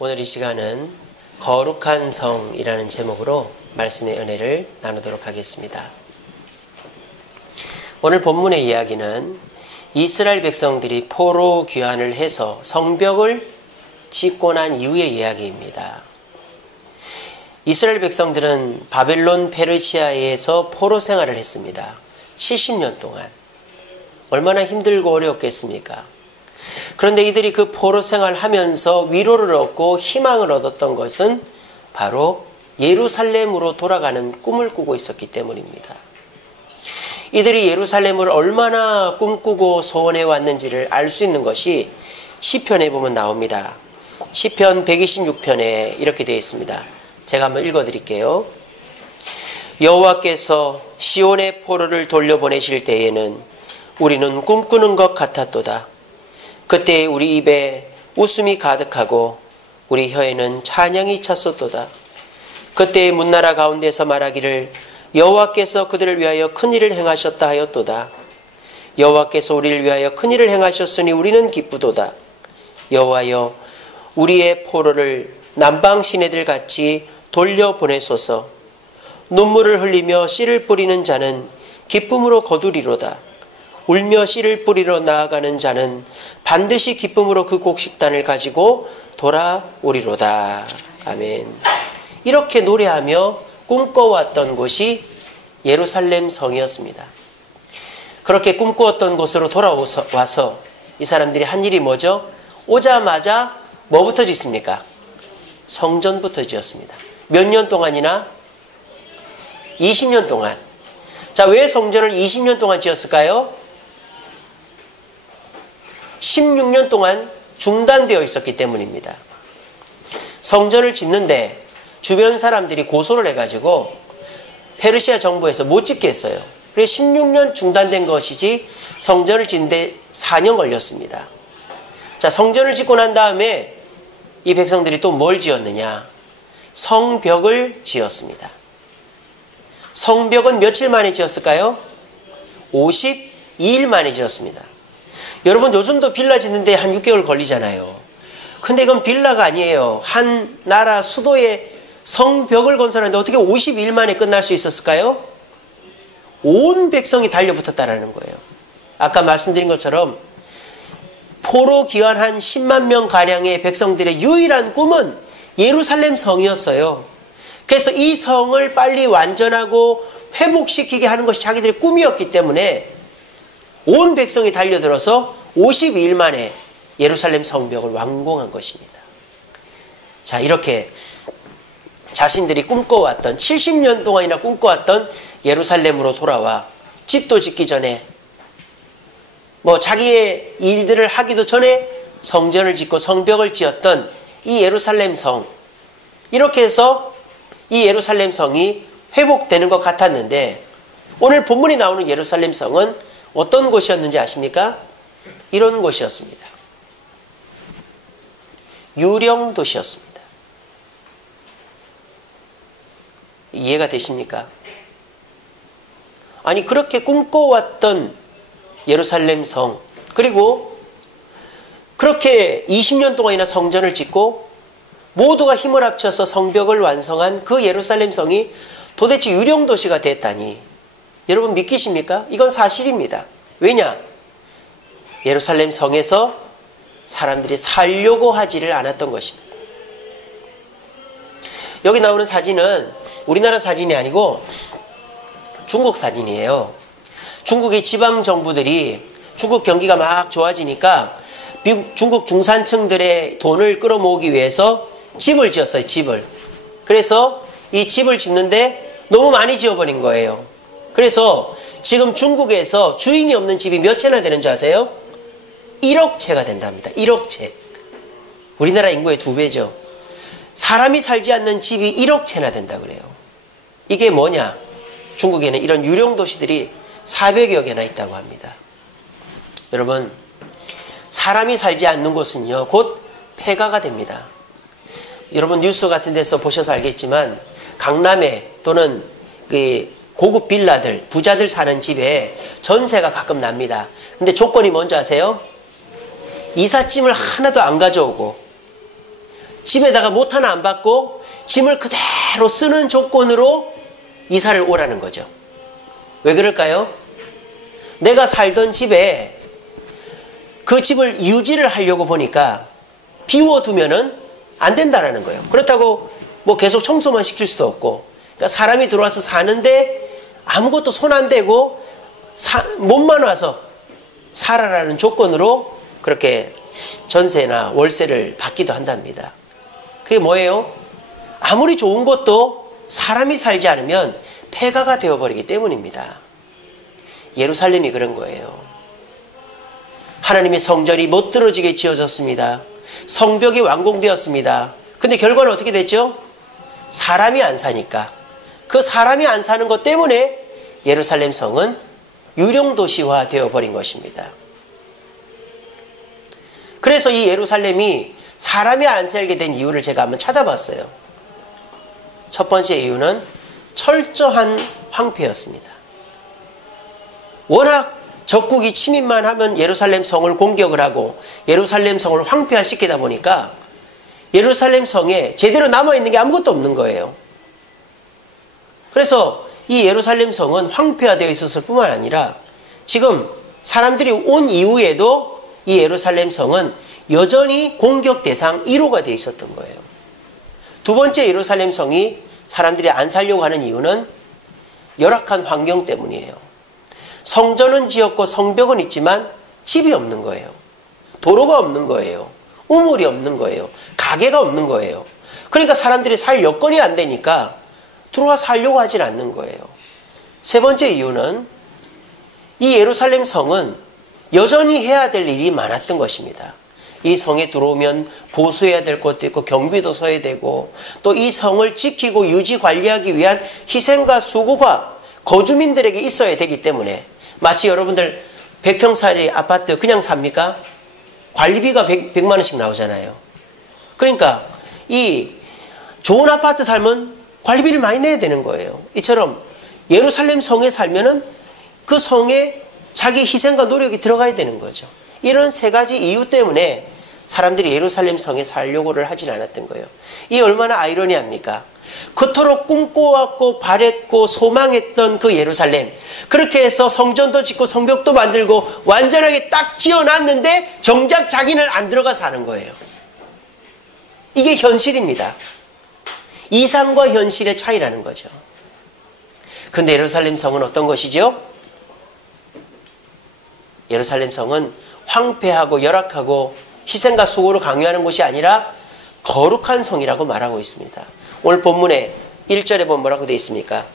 오늘 이 시간은 거룩한 성이라는 제목으로 말씀의 은혜를 나누도록 하겠습니다. 오늘 본문의 이야기는 이스라엘 백성들이 포로 귀환을 해서 성벽을 짓고 난 이후의 이야기입니다. 이스라엘 백성들은 바벨론 페르시아에서 포로 생활을 했습니다. 70년 동안. 얼마나 힘들고 어려웠겠습니까? 그런데 이들이 그 포로 생활하면서 위로를 얻고 희망을 얻었던 것은 바로 예루살렘으로 돌아가는 꿈을 꾸고 있었기 때문입니다. 이들이 예루살렘을 얼마나 꿈꾸고 소원해 왔는지를 알 수 있는 것이 시편에 보면 나옵니다. 시편 126편에 이렇게 되어 있습니다. 제가 한번 읽어드릴게요. 여호와께서 시온의 포로를 돌려보내실 때에는 우리는 꿈꾸는 것 같았도다. 그때 우리 입에 웃음이 가득하고 우리 혀에는 찬양이 찼었도다. 그때 문나라 가운데서 말하기를 여호와께서 그들을 위하여 큰일을 행하셨다 하였도다. 여호와께서 우리를 위하여 큰일을 행하셨으니 우리는 기쁘도다. 여호와여 우리의 포로를 남방 시내들 같이 돌려보내소서. 눈물을 흘리며 씨를 뿌리는 자는 기쁨으로 거두리로다. 울며 씨를 뿌리러 나아가는 자는 반드시 기쁨으로 그 곡식단을 가지고 돌아오리로다. 아멘. 이렇게 노래하며 꿈꿔왔던 곳이 예루살렘 성이었습니다. 그렇게 꿈꾸었던 곳으로 돌아와서 이 사람들이 한 일이 뭐죠? 오자마자 뭐부터 짓습니까? 성전부터 지었습니다. 몇 년 동안이나? 20년 동안. 자, 왜 성전을 20년 동안 지었을까요? 16년 동안 중단되어 있었기 때문입니다. 성전을 짓는데 주변 사람들이 고소를 해가지고 페르시아 정부에서 못 짓게 했어요. 그래서 16년 중단된 것이지 성전을 짓는데 4년 걸렸습니다. 자, 성전을 짓고 난 다음에 이 백성들이 또 뭘 지었느냐? 성벽을 지었습니다. 성벽은 며칠 만에 지었을까요? 52일 만에 지었습니다. 여러분 요즘도 빌라 짓는데 한 6개월 걸리잖아요. 근데 이건 빌라가 아니에요. 한 나라 수도에 성벽을 건설하는데 어떻게 52일 만에 끝날 수 있었을까요? 온 백성이 달려붙었다라는 거예요. 아까 말씀드린 것처럼 포로 귀환한 10만 명 가량의 백성들의 유일한 꿈은 예루살렘 성이었어요. 그래서 이 성을 빨리 완전하고 회복시키게 하는 것이 자기들의 꿈이었기 때문에 온 백성이 달려들어서 52일 만에 예루살렘 성벽을 완공한 것입니다. 자, 이렇게 자신들이 꿈꿔왔던 70년 동안이나 꿈꿔왔던 예루살렘으로 돌아와 집도 짓기 전에 자기의 일들을 하기도 전에 성전을 짓고 성벽을 지었던 이 예루살렘 성, 이렇게 해서 이 예루살렘 성이 회복되는 것 같았는데 오늘 본문이 나오는 예루살렘 성은 어떤 곳이었는지 아십니까? 이런 곳이었습니다. 유령 도시였습니다. 이해가 되십니까? 아니, 그렇게 꿈꿔왔던 예루살렘 성, 그리고 그렇게 20년 동안이나 성전을 짓고 모두가 힘을 합쳐서 성벽을 완성한 그 예루살렘 성이 도대체 유령 도시가 됐다니 여러분 믿기십니까? 이건 사실입니다. 왜냐? 예루살렘 성에서 사람들이 살려고 하지를 않았던 것입니다. 여기 나오는 사진은 우리나라 사진이 아니고 중국 사진이에요. 중국의 지방 정부들이 중국 경기가 막 좋아지니까 중국 중산층들의 돈을 끌어모으기 위해서 집을 지었어요. 집을. 그래서 이 집을 짓는데 너무 많이 지어버린 거예요. 그래서 지금 중국에서 주인이 없는 집이 몇 채나 되는 줄 아세요? 1억 채가 된답니다. 1억 채. 우리나라 인구의 2배죠. 사람이 살지 않는 집이 1억 채나 된다 그래요. 이게 뭐냐? 중국에는 이런 유령 도시들이 400여 개나 있다고 합니다. 여러분, 사람이 살지 않는 곳은요, 곧 폐가가 됩니다. 여러분 뉴스 같은 데서 보셔서 알겠지만 강남에 또는 그 고급 빌라들, 부자들 사는 집에 전세가 가끔 납니다. 근데 조건이 뭔지 아세요? 이삿짐을 하나도 안 가져오고 집에다가 못 하나 안 받고 짐을 그대로 쓰는 조건으로 이사를 오라는 거죠. 왜 그럴까요? 내가 살던 집에 그 집을 유지를 하려고 보니까 비워두면은 안 된다라는 거예요. 그렇다고 뭐 계속 청소만 시킬 수도 없고, 그러니까 사람이 들어와서 사는데 아무것도 손 안 대고 몸만 와서 살아라는 조건으로 그렇게 전세나 월세를 받기도 한답니다. 그게 뭐예요? 아무리 좋은 것도 사람이 살지 않으면 폐가가 되어버리기 때문입니다. 예루살렘이 그런 거예요. 하나님의 성전이 못 들어지게 지어졌습니다. 성벽이 완공되었습니다. 근데 결과는 어떻게 됐죠? 사람이 안 사니까. 그 사람이 안 사는 것 때문에 예루살렘 성은 유령도시화 되어버린 것입니다. 그래서 이 예루살렘이 사람이 안 살게 된 이유를 제가 한번 찾아봤어요. 첫 번째 이유는 철저한 황폐였습니다. 워낙 적국이 침입만 하면 예루살렘 성을 공격을 하고 예루살렘 성을 황폐화시키다 보니까 예루살렘 성에 제대로 남아있는 게 아무것도 없는 거예요. 그래서 이 예루살렘 성은 황폐화되어 있었을 뿐만 아니라 지금 사람들이 온 이후에도 이 예루살렘 성은 여전히 공격 대상 1호가 되어 있었던 거예요. 두 번째 예루살렘 성이 사람들이 안 살려고 하는 이유는 열악한 환경 때문이에요. 성전은 지었고 성벽은 있지만 집이 없는 거예요. 도로가 없는 거예요. 우물이 없는 거예요. 가게가 없는 거예요. 그러니까 사람들이 살 여건이 안 되니까 들어와 살려고 하진 않는 거예요. 세 번째 이유는 이 예루살렘 성은 여전히 해야 될 일이 많았던 것입니다. 이 성에 들어오면 보수해야 될 것도 있고 경비도 서야 되고 또 이 성을 지키고 유지 관리하기 위한 희생과 수고가 거주민들에게 있어야 되기 때문에 마치 여러분들 100평짜리 아파트 그냥 삽니까? 관리비가 100만 원씩 나오잖아요. 그러니까 이 좋은 아파트 살면 관리비를 많이 내야 되는 거예요. 이처럼 예루살렘 성에 살면은 그 성에 자기 희생과 노력이 들어가야 되는 거죠. 이런 세 가지 이유 때문에 사람들이 예루살렘 성에 살려고를 하진 않았던 거예요. 이 얼마나 아이러니합니까? 그토록 꿈꿔왔고 바랬고 소망했던 그 예루살렘, 그렇게 해서 성전도 짓고 성벽도 만들고 완전하게 딱 지어놨는데 정작 자기는 안 들어가 사는 거예요. 이게 현실입니다. 이상과 현실의 차이라는 거죠. 그런데 예루살렘 성은 어떤 것이죠? 예루살렘 성은 황폐하고 열악하고 희생과 수고를 강요하는 곳이 아니라 거룩한 성이라고 말하고 있습니다. 오늘 본문에 1절에 보면 뭐라고 되어 있습니까?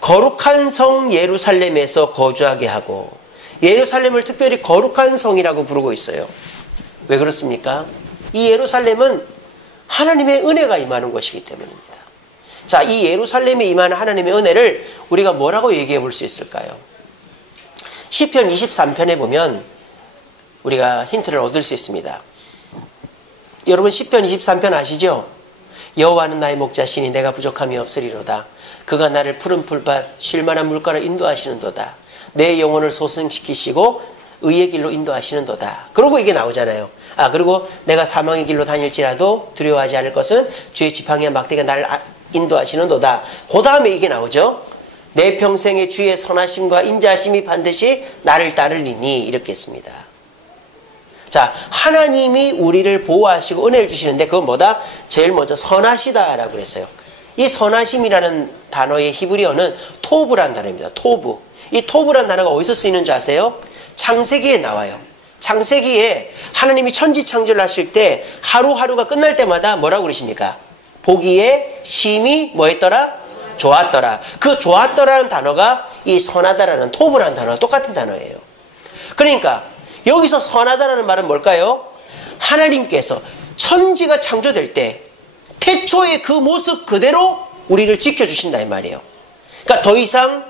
거룩한 성 예루살렘에서 거주하게 하고, 예루살렘을 특별히 거룩한 성이라고 부르고 있어요. 왜 그렇습니까? 이 예루살렘은 하나님의 은혜가 임하는 곳이기 때문입니다. 자, 이 예루살렘에 임하는 하나님의 은혜를 우리가 뭐라고 얘기해 볼 수 있을까요? 시편 23편에 보면 우리가 힌트를 얻을 수 있습니다. 여러분 시편 23편 아시죠? 여호와는 나의 목자시니 내가 부족함이 없으리로다. 그가 나를 푸른 풀밭 쉴만한 물가를 인도하시는도다. 내 영혼을 소생시키시고 의의 길로 인도하시는도다. 그러고 이게 나오잖아요. 그리고 내가 사망의 길로 다닐지라도 두려워하지 않을 것은 주의 지팡이와 막대기가 나를 인도하시는도다. 그 다음에 이게 나오죠. 내 평생의 주의 선하심과 인자하심이 반드시 나를 따르리니, 이렇게 했습니다. 자, 하나님이 우리를 보호하시고 은혜를 주시는데 그건 뭐다? 제일 먼저 선하시다라고 그랬어요. 이 선하심이라는 단어의 히브리어는 토브라는 단어입니다. 토브. 이 토브라는 단어가 어디서 쓰이는 줄 아세요? 창세기에 나와요. 창세기에 하나님이 천지 창조를 하실 때 하루하루가 끝날 때마다 뭐라고 그러십니까? 보기에 심히 뭐 했더라? 좋았더라. 그 좋았더라는 단어가 이 선하다라는 토브라는 단어와 똑같은 단어예요. 그러니까 여기서 선하다라는 말은 뭘까요? 하나님께서 천지가 창조될 때 태초의 그 모습 그대로 우리를 지켜주신다 이 말이에요. 그러니까 더 이상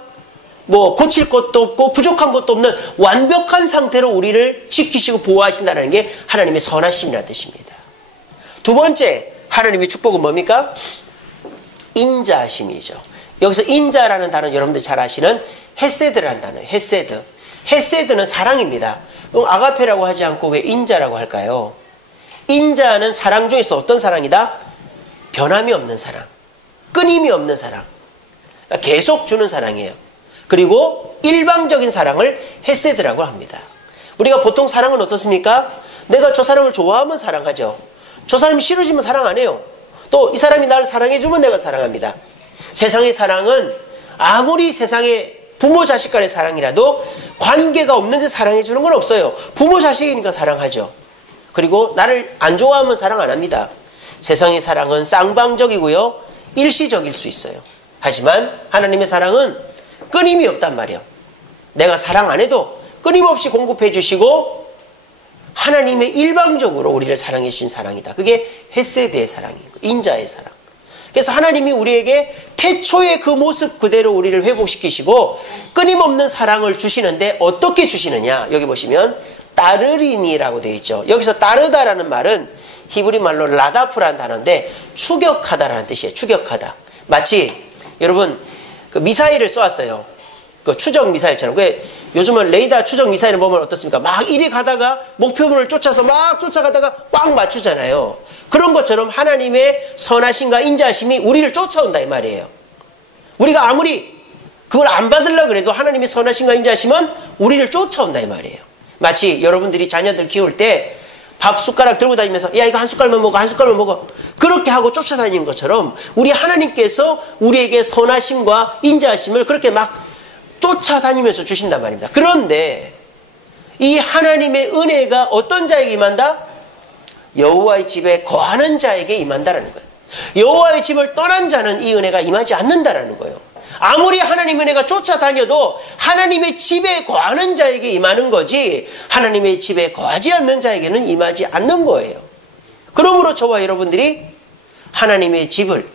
뭐 고칠 것도 없고 부족한 것도 없는 완벽한 상태로 우리를 지키시고 보호하신다는 게 하나님의 선하심이라는 뜻입니다. 두 번째 하나님의 축복은 뭡니까? 인자하심이죠. 여기서 인자라는 단어는 여러분들 잘 아시는 헤세드라는 단어예요. 헤세드. 헤세드는 사랑입니다. 그럼 아가페라고 하지 않고 왜 인자라고 할까요? 인자하는 사랑 중에서 어떤 사랑이다? 변함이 없는 사랑, 끊임이 없는 사랑, 계속 주는 사랑이에요. 그리고 일방적인 사랑을 헤세드라고 합니다. 우리가 보통 사랑은 어떻습니까? 내가 저 사람을 좋아하면 사랑하죠. 저 사람이 싫어지면 사랑 안 해요. 또 이 사람이 나를 사랑해주면 내가 사랑합니다. 세상의 사랑은 아무리 세상의 부모 자식 간의 사랑이라도 관계가 없는데 사랑해주는 건 없어요. 부모 자식이니까 사랑하죠. 그리고 나를 안 좋아하면 사랑 안 합니다. 세상의 사랑은 쌍방적이고요, 일시적일 수 있어요. 하지만 하나님의 사랑은 끊임이 없단 말이에요. 내가 사랑 안 해도 끊임없이 공급해 주시고 하나님의 일방적으로 우리를 사랑해 주신 사랑이다. 그게 헤세드의 사랑이고 인자의 사랑. 그래서 하나님이 우리에게 태초의 그 모습 그대로 우리를 회복시키시고 끊임없는 사랑을 주시는데 어떻게 주시느냐, 여기 보시면 따르리니라고 되어 있죠. 여기서 따르다라는 말은 히브리 말로 라다프라는 단어인데 추격하다라는 뜻이에요. 추격하다. 마치 여러분 그 미사일을 쏘았어요. 그 추적 미사일처럼. 요즘은 레이더 추적 미사일을 보면 어떻습니까? 막 이리 가다가 목표물을 쫓아서 막 쫓아가다가 꽉 맞추잖아요. 그런 것처럼 하나님의 선하심과 인자하심이 우리를 쫓아온다 이 말이에요. 우리가 아무리 그걸 안 받으려고 그래도 하나님의 선하심과 인자하심은 우리를 쫓아온다 이 말이에요. 마치 여러분들이 자녀들 키울 때 밥 숟가락 들고 다니면서 야 이거 한 숟갈만 먹어, 한 숟갈만 먹어, 그렇게 하고 쫓아다니는 것처럼 우리 하나님께서 우리에게 선하심과 인자하심을 그렇게 막 쫓아다니면서 주신단 말입니다. 그런데 이 하나님의 은혜가 어떤 자에게 임한다? 여호와의 집에 거하는 자에게 임한다라는 거예요. 여호와의 집을 떠난 자는 이 은혜가 임하지 않는다라는 거예요. 아무리 하나님의 은혜가 쫓아다녀도 하나님의 집에 거하는 자에게 임하는 거지 하나님의 집에 거하지 않는 자에게는 임하지 않는 거예요. 그러므로 저와 여러분들이 하나님의 집을,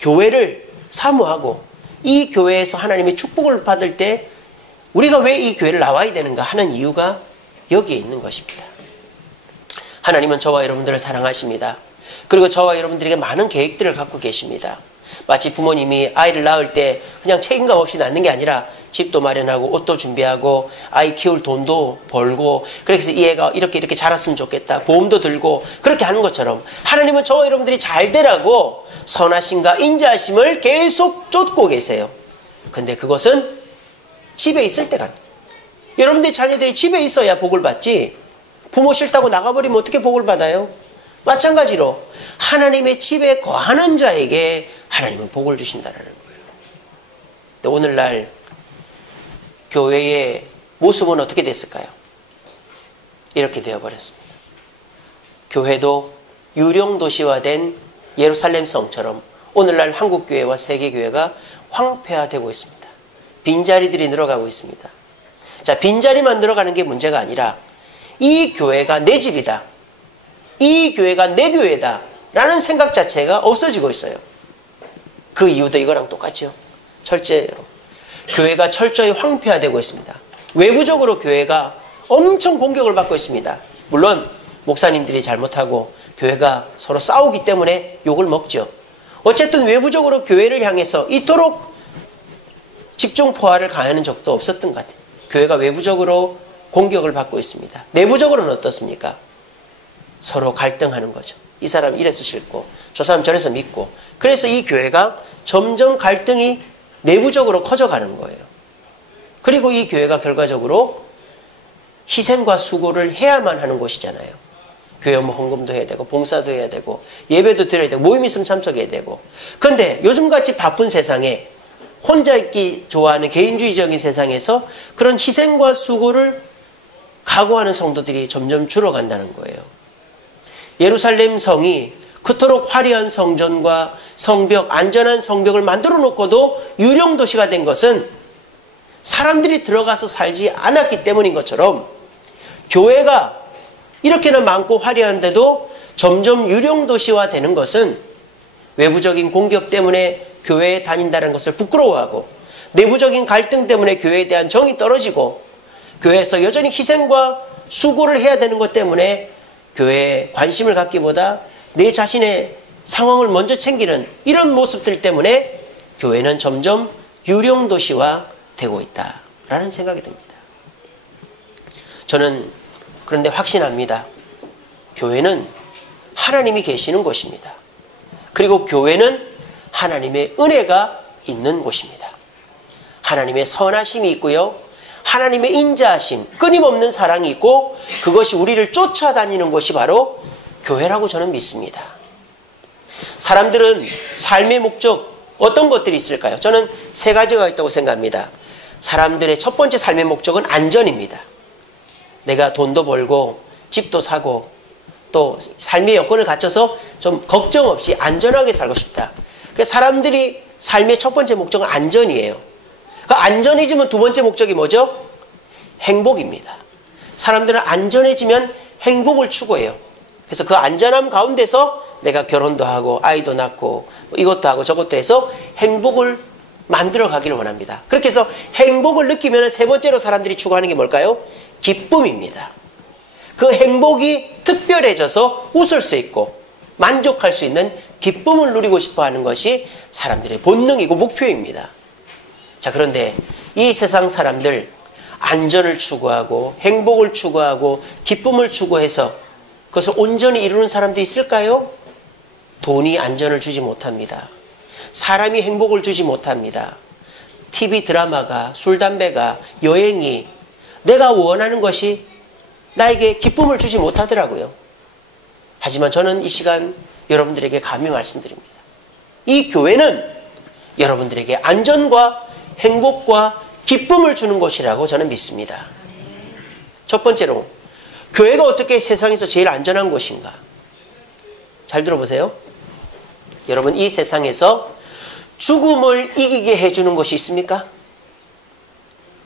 교회를 사모하고 이 교회에서 하나님의 축복을 받을 때 우리가 왜 이 교회를 나와야 되는가 하는 이유가 여기에 있는 것입니다. 하나님은 저와 여러분들을 사랑하십니다. 그리고 저와 여러분들에게 많은 계획들을 갖고 계십니다. 마치 부모님이 아이를 낳을 때 그냥 책임감 없이 낳는 게 아니라 집도 마련하고 옷도 준비하고 아이 키울 돈도 벌고 그래서 이 애가 이렇게 자랐으면 좋겠다, 보험도 들고 그렇게 하는 것처럼 하나님은 저와 여러분들이 잘 되라고 선하심과 인자하심을 계속 쫓고 계세요. 근데 그것은 집에 있을 때가, 여러분들의 자녀들이 집에 있어야 복을 받지 부모 싫다고 나가버리면 어떻게 복을 받아요? 마찬가지로 하나님의 집에 거하는 자에게 하나님은 복을 주신다는 거예요. 근데 오늘날 교회의 모습은 어떻게 됐을까요? 이렇게 되어버렸습니다. 교회도 유령도시화된 예루살렘 성처럼 오늘날 한국교회와 세계교회가 황폐화되고 있습니다. 빈자리들이 늘어가고 있습니다. 자, 빈자리만 늘어가는 게 문제가 아니라 이 교회가 내 집이다, 이 교회가 내 교회다 라는 생각 자체가 없어지고 있어요. 그 이유도 이거랑 똑같죠. 철저로 교회가 철저히 황폐화되고 있습니다. 외부적으로 교회가 엄청 공격을 받고 있습니다. 물론 목사님들이 잘못하고 교회가 서로 싸우기 때문에 욕을 먹죠. 어쨌든 외부적으로 교회를 향해서 이토록 집중 포화를 가하는 적도 없었던 것 같아요. 교회가 외부적으로 공격을 받고 있습니다. 내부적으로는 어떻습니까? 서로 갈등하는 거죠. 이 사람 이래서 싫고 저 사람 저래서 믿고, 그래서 이 교회가 점점 갈등이 내부적으로 커져가는 거예요. 그리고 이 교회가 결과적으로 희생과 수고를 해야만 하는 곳이잖아요. 교회 헌금도 해야 되고 봉사도 해야 되고 예배도 드려야 되고 모임 있으면 참석해야 되고. 근데 요즘같이 바쁜 세상에 혼자 있기 좋아하는 개인주의적인 세상에서 그런 희생과 수고를 각오하는 성도들이 점점 줄어간다는 거예요. 예루살렘 성이 그토록 화려한 성전과 성벽, 안전한 성벽을 만들어 놓고도 유령도시가 된 것은 사람들이 들어가서 살지 않았기 때문인 것처럼 교회가 이렇게나 많고 화려한데도 점점 유령도시화 되는 것은 외부적인 공격 때문에 교회에 다닌다는 것을 부끄러워하고 내부적인 갈등 때문에 교회에 대한 정이 떨어지고 교회에서 여전히 희생과 수고를 해야 되는 것 때문에 교회에 관심을 갖기보다 내 자신의 상황을 먼저 챙기는 이런 모습들 때문에 교회는 점점 유령도시화 되고 있다라는 생각이 듭니다. 저는 그런데 확신합니다. 교회는 하나님이 계시는 곳입니다. 그리고 교회는 하나님의 은혜가 있는 곳입니다. 하나님의 선하심이 있고요. 하나님의 인자하심, 끊임없는 사랑이 있고 그것이 우리를 쫓아다니는 것이 바로 교회라고 저는 믿습니다. 사람들은 삶의 목적 어떤 것들이 있을까요? 저는 세 가지가 있다고 생각합니다. 사람들의 첫 번째 삶의 목적은 안전입니다. 내가 돈도 벌고 집도 사고 또 삶의 여건을 갖춰서 좀 걱정 없이 안전하게 살고 싶다. 그래서 사람들이 삶의 첫 번째 목적은 안전이에요. 그 안전해지면 두 번째 목적이 뭐죠? 행복입니다. 사람들은 안전해지면 행복을 추구해요. 그래서 그 안전함 가운데서 내가 결혼도 하고 아이도 낳고 이것도 하고 저것도 해서 행복을 만들어 가기를 원합니다. 그렇게 해서 행복을 느끼면 세 번째로 사람들이 추구하는 게 뭘까요? 기쁨입니다. 그 행복이 특별해져서 웃을 수 있고 만족할 수 있는 기쁨을 누리고 싶어 하는 것이 사람들의 본능이고 목표입니다. 자, 그런데 이 세상 사람들 안전을 추구하고 행복을 추구하고 기쁨을 추구해서 그것을 온전히 이루는 사람들이 있을까요? 돈이 안전을 주지 못합니다. 사람이 행복을 주지 못합니다. TV 드라마가, 술, 담배가, 여행이 내가 원하는 것이 나에게 기쁨을 주지 못하더라고요. 하지만 저는 이 시간 여러분들에게 감히 말씀드립니다. 이 교회는 여러분들에게 안전과 행복과 기쁨을 주는 것이라고 저는 믿습니다. 첫 번째로 교회가 어떻게 세상에서 제일 안전한 곳인가? 잘 들어보세요. 여러분, 이 세상에서 죽음을 이기게 해주는 것이 있습니까?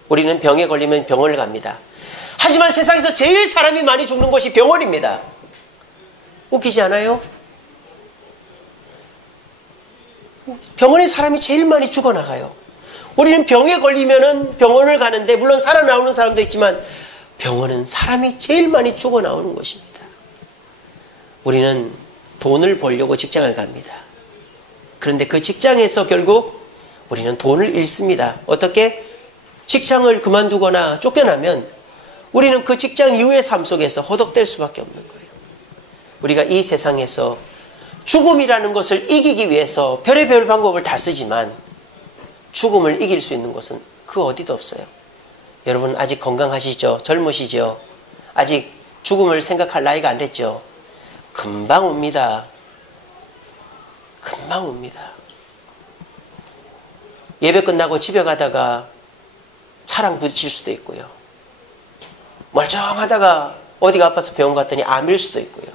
우리는 병에 걸리면 병원을 갑니다. 하지만 세상에서 제일 사람이 많이 죽는 곳이 병원입니다. 웃기지 않아요? 병원에 사람이 제일 많이 죽어나가요. 우리는 병에 걸리면 병원을 가는데 물론 살아나오는 사람도 있지만 병원은 사람이 제일 많이 죽어나오는 것입니다. 우리는 돈을 벌려고 직장을 갑니다. 그런데 그 직장에서 결국 우리는 돈을 잃습니다. 어떻게? 직장을 그만두거나 쫓겨나면 우리는 그 직장 이후의 삶 속에서 허덕댈 수밖에 없는 거예요. 우리가 이 세상에서 죽음이라는 것을 이기기 위해서 별의별 방법을 다 쓰지만 죽음을 이길 수 있는 것은 그 어디도 없어요. 여러분 아직 건강하시죠? 젊으시죠? 아직 죽음을 생각할 나이가 안 됐죠? 금방 옵니다. 금방 옵니다. 예배 끝나고 집에 가다가 차랑 부딪힐 수도 있고요. 멀쩡하다가 어디가 아파서 병원 갔더니 암일 수도 있고요.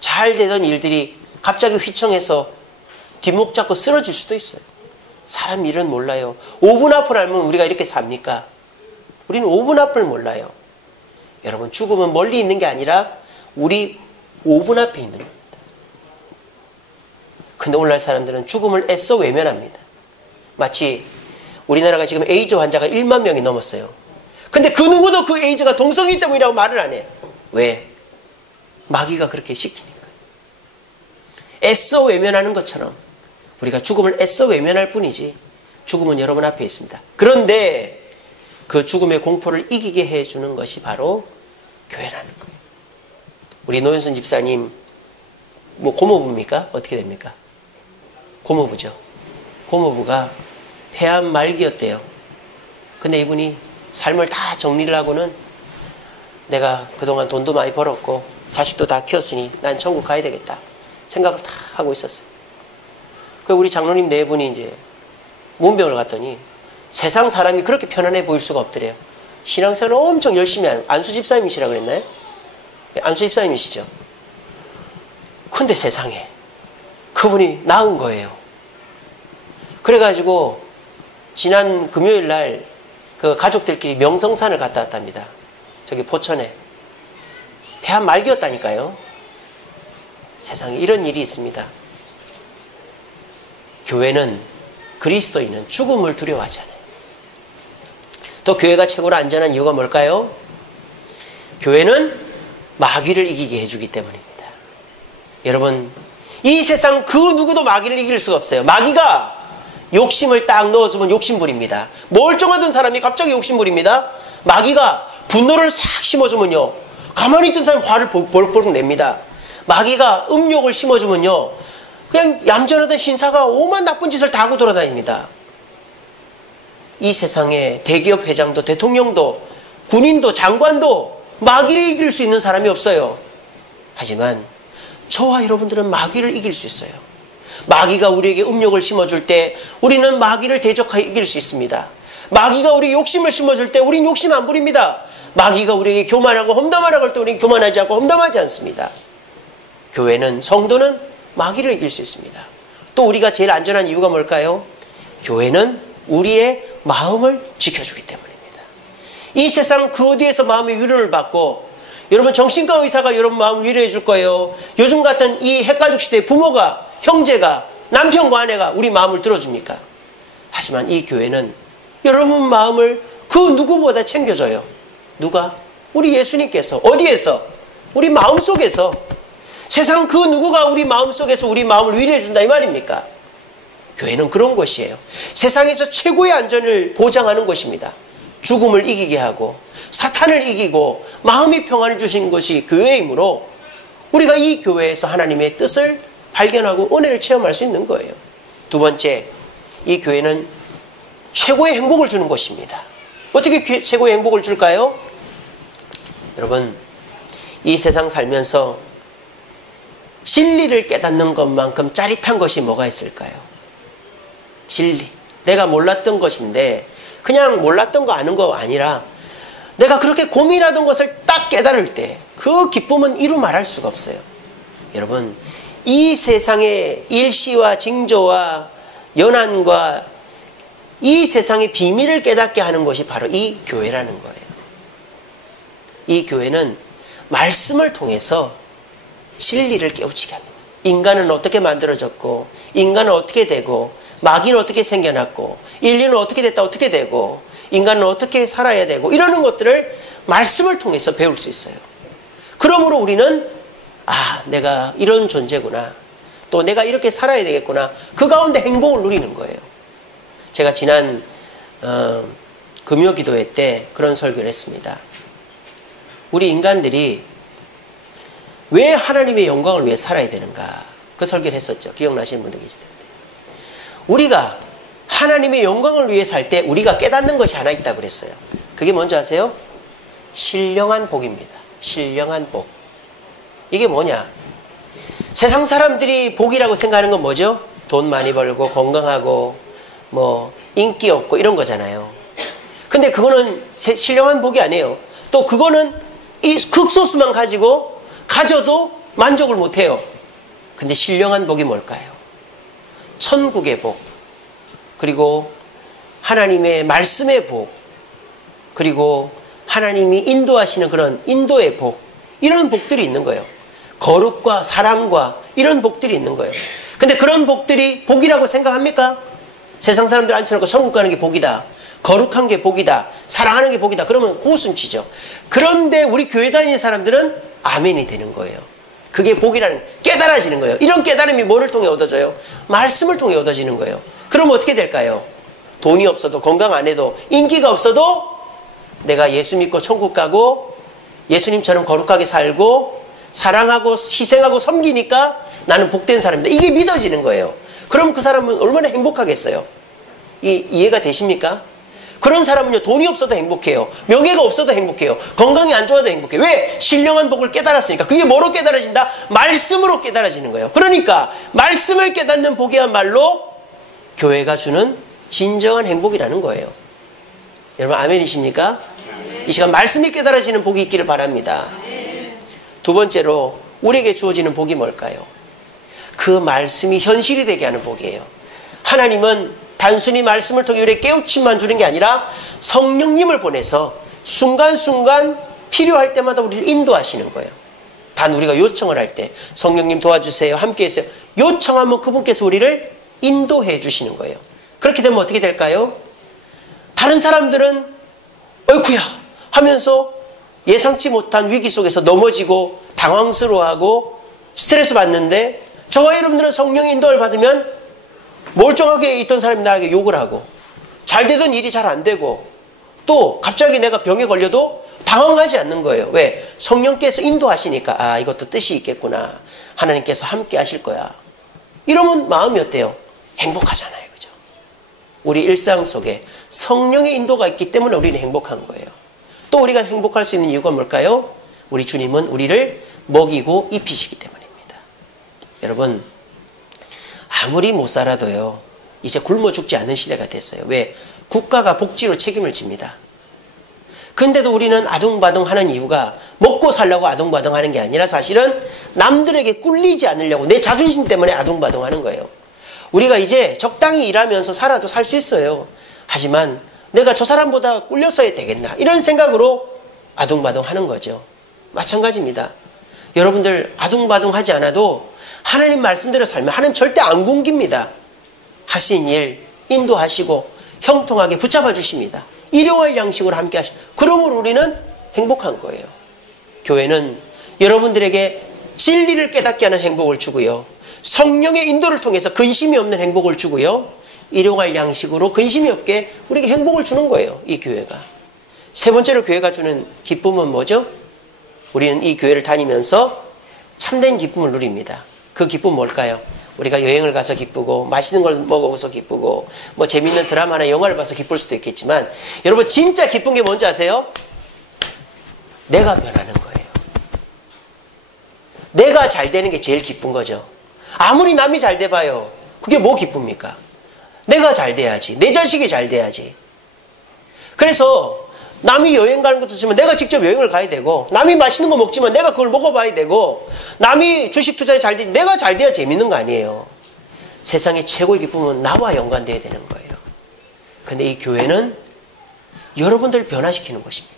잘 되던 일들이 갑자기 휘청해서 뒷목 잡고 쓰러질 수도 있어요. 사람 일은 몰라요. 5분 앞을 알면 우리가 이렇게 삽니까? 우리는 5분 앞을 몰라요. 여러분, 죽음은 멀리 있는 게 아니라 우리 5분 앞에 있는 겁니다. 근데 오늘날 사람들은 죽음을 애써 외면합니다. 마치 우리나라가 지금 에이즈 환자가 1만 명이 넘었어요. 근데 그 누구도 그 에이즈가 동성이 때문이라고 말을 안 해요. 왜? 마귀가 그렇게 시키니까. 애써 외면하는 것처럼 우리가 죽음을 애써 외면할 뿐이지 죽음은 여러분 앞에 있습니다. 그런데 그 죽음의 공포를 이기게 해주는 것이 바로 교회라는 거예요. 우리 노현순 집사님 뭐 고모부입니까? 어떻게 됩니까? 고모부죠. 고모부가 폐암 말기였대요. 근데 이분이 삶을 다 정리를 하고는 내가 그동안 돈도 많이 벌었고 자식도 다 키웠으니 난 천국 가야 되겠다 생각을 다 하고 있었어요. 그 우리 장로님 네 분이 이제 문병을 갔더니 세상 사람이 그렇게 편안해 보일 수가 없더래요. 신앙생활을 엄청 열심히 하는 안수 집사님이시라 그랬나요? 안수 집사님이시죠. 근데 세상에 그분이 나은 거예요. 그래가지고 지난 금요일 날 그 가족들끼리 명성산을 갔다 왔답니다. 저기 포천에. 폐암 말기였다니까요. 세상에 이런 일이 있습니다. 교회는 그리스도인은 죽음을 두려워하지 않아요. 또 교회가 최고로 안전한 이유가 뭘까요? 교회는 마귀를 이기게 해주기 때문입니다. 여러분, 이 세상 그 누구도 마귀를 이길 수가 없어요. 마귀가 욕심을 딱 넣어주면 욕심부립니다. 멀쩡하던 사람이 갑자기 욕심부립니다. 마귀가 분노를 싹 심어주면요, 가만히 있던 사람이 화를 벌컥 냅니다. 마귀가 음욕을 심어주면요, 그냥 얌전하던 신사가 오만 나쁜 짓을 다 하고 돌아다닙니다. 이 세상에 대기업 회장도 대통령도 군인도 장관도 마귀를 이길 수 있는 사람이 없어요. 하지만 저와 여러분들은 마귀를 이길 수 있어요. 마귀가 우리에게 음욕을 심어줄 때 우리는 마귀를 대적하여 이길 수 있습니다. 마귀가 우리 욕심을 심어줄 때 우린 욕심 안 부립니다. 마귀가 우리에게 교만하고 험담하라고 할 때 우리는 교만하지 않고 험담하지 않습니다. 교회는, 성도는 마귀를 이길 수 있습니다. 또 우리가 제일 안전한 이유가 뭘까요? 교회는 우리의 마음을 지켜주기 때문입니다. 이 세상 그 어디에서 마음의 위로를 받고, 여러분 정신과 의사가 여러분 마음을 위로해 줄 거예요. 요즘 같은 이 핵가족 시대에 부모가, 형제가, 남편과 아내가 우리 마음을 들어줍니까? 하지만 이 교회는 여러분 마음을 그 누구보다 챙겨줘요. 누가? 우리 예수님께서. 어디에서? 우리 마음속에서. 세상 그 누구가 우리 마음속에서 우리 마음을 위로해 준다 이 말입니까? 교회는 그런 곳이에요. 세상에서 최고의 안전을 보장하는 곳입니다. 죽음을 이기게 하고 사탄을 이기고 마음의 평안을 주신 것이 교회이므로 우리가 이 교회에서 하나님의 뜻을 발견하고 은혜를 체험할 수 있는 거예요. 두 번째, 이 교회는 최고의 행복을 주는 곳입니다. 어떻게 최고의 행복을 줄까요? 여러분, 이 세상 살면서 진리를 깨닫는 것만큼 짜릿한 것이 뭐가 있을까요? 진리. 내가 몰랐던 것인데 그냥 몰랐던 거 아는 거 아니라 내가 그렇게 고민하던 것을 딱 깨달을 때 그 기쁨은 이루 말할 수가 없어요. 여러분, 이 세상의 일시와 징조와 연한과 이 세상의 비밀을 깨닫게 하는 것이 바로 이 교회라는 거예요. 이 교회는 말씀을 통해서 진리를 깨우치게 합니다. 인간은 어떻게 만들어졌고, 인간은 어떻게 되고, 마귀는 어떻게 생겨났고, 인류는 어떻게 됐다 어떻게 되고, 인간은 어떻게 살아야 되고, 이러는 것들을 말씀을 통해서 배울 수 있어요. 그러므로 우리는 내가 이런 존재구나, 또 내가 이렇게 살아야 되겠구나, 그 가운데 행복을 누리는 거예요. 제가 지난 금요기도회 때 그런 설교를 했습니다. 우리 인간들이 왜 하나님의 영광을 위해 살아야 되는가, 그 설교를 했었죠. 기억나시는 분들 계실 텐데, 우리가 하나님의 영광을 위해 살 때 우리가 깨닫는 것이 하나 있다고 그랬어요. 그게 뭔지 아세요? 신령한 복입니다. 신령한 복. 이게 뭐냐? 세상 사람들이 복이라고 생각하는 건 뭐죠? 돈 많이 벌고 건강하고 뭐 인기 없고 이런 거잖아요. 근데 그거는 신령한 복이 아니에요. 또 그거는 이 극소수만 가져도 만족을 못해요. 근데 신령한 복이 뭘까요? 천국의 복, 그리고 하나님의 말씀의 복, 그리고 하나님이 인도하시는 그런 인도의 복, 이런 복들이 있는 거예요. 거룩과 사랑과 이런 복들이 있는 거예요. 근데 그런 복들이 복이라고 생각합니까? 세상 사람들 앉혀놓고 천국 가는 게 복이다, 거룩한 게 복이다, 사랑하는 게 복이다, 그러면 고웃음치죠. 그런데 우리 교회 다니는 사람들은 아멘이 되는 거예요. 그게 복이라는, 깨달아지는 거예요. 이런 깨달음이 뭐를 통해 얻어져요? 말씀을 통해 얻어지는 거예요. 그럼 어떻게 될까요? 돈이 없어도, 건강 안 해도, 인기가 없어도 내가 예수 믿고 천국 가고 예수님처럼 거룩하게 살고 사랑하고 희생하고 섬기니까 나는 복된 사람이다, 이게 믿어지는 거예요. 그럼 그 사람은 얼마나 행복하겠어요? 이해가 되십니까? 그런 사람은요, 돈이 없어도 행복해요. 명예가 없어도 행복해요. 건강이 안 좋아도 행복해요. 왜? 신령한 복을 깨달았으니까. 그게 뭐로 깨달아진다? 말씀으로 깨달아지는 거예요. 그러니까 말씀을 깨닫는 복이야말로 교회가 주는 진정한 행복이라는 거예요. 여러분 아멘이십니까? 이 시간 말씀이 깨달아지는 복이 있기를 바랍니다. 두 번째로 우리에게 주어지는 복이 뭘까요? 그 말씀이 현실이 되게 하는 복이에요. 하나님은 단순히 말씀을 통해 우리에게 깨우침만 주는 게 아니라 성령님을 보내서 순간순간 필요할 때마다 우리를 인도하시는 거예요. 단 우리가 요청을 할 때 성령님 도와주세요, 함께 해주세요, 요청하면 그분께서 우리를 인도해 주시는 거예요. 그렇게 되면 어떻게 될까요? 다른 사람들은 어이쿠야 하면서 예상치 못한 위기 속에서 넘어지고 당황스러워하고 스트레스 받는데, 저와 여러분들은 성령의 인도를 받으면 멀쩡하게 있던 사람이 나에게 욕을 하고, 잘 되던 일이 잘 안 되고, 또 갑자기 내가 병에 걸려도 당황하지 않는 거예요. 왜? 성령께서 인도하시니까 아, 이것도 뜻이 있겠구나. 하나님께서 함께 하실 거야. 이러면 마음이 어때요? 행복하잖아요. 그죠? 우리 일상 속에 성령의 인도가 있기 때문에 우리는 행복한 거예요. 또 우리가 행복할 수 있는 이유가 뭘까요? 우리 주님은 우리를 먹이고 입히시기 때문입니다. 여러분, 아무리 못 살아도요, 이제 굶어 죽지 않는 시대가 됐어요. 왜? 국가가 복지로 책임을 집니다. 근데도 우리는 아둥바둥 하는 이유가 먹고 살려고 아둥바둥 하는 게 아니라 사실은 남들에게 꿀리지 않으려고 내 자존심 때문에 아둥바둥 하는 거예요. 우리가 이제 적당히 일하면서 살아도 살 수 있어요. 하지만 내가 저 사람보다 꿀렸어야 되겠나 이런 생각으로 아둥바둥 하는 거죠. 마찬가지입니다. 여러분들 아둥바둥 하지 않아도 하나님 말씀대로 살면 하나님 절대 안 굶깁니다. 하신 일 인도하시고 형통하게 붙잡아 주십니다. 일용할 양식으로 함께 하시고 그러므로 우리는 행복한 거예요. 교회는 여러분들에게 진리를 깨닫게 하는 행복을 주고요. 성령의 인도를 통해서 근심이 없는 행복을 주고요. 일용할 양식으로 근심이 없게 우리에게 행복을 주는 거예요. 이 교회가. 세 번째로 교회가 주는 기쁨은 뭐죠? 우리는 이 교회를 다니면서 참된 기쁨을 누립니다. 그 기쁨은 뭘까요? 우리가 여행을 가서 기쁘고 맛있는 걸 먹어서 기쁘고 뭐 재밌는 드라마나 영화를 봐서 기쁠 수도 있겠지만 여러분 진짜 기쁜 게 뭔지 아세요? 내가 변하는 거예요. 내가 잘 되는 게 제일 기쁜 거죠. 아무리 남이 잘 돼봐요. 그게 뭐 기쁩니까? 내가 잘 돼야지. 내 자식이 잘 돼야지. 그래서 남이 여행 가는 것도 있지만 내가 직접 여행을 가야 되고 남이 맛있는 거 먹지만 내가 그걸 먹어봐야 되고 남이 주식 투자에 잘 돼, 내가 잘 돼야 재밌는 거 아니에요. 세상의 최고의 기쁨은 나와 연관돼야 되는 거예요. 근데 이 교회는 여러분들 변화시키는 것입니다.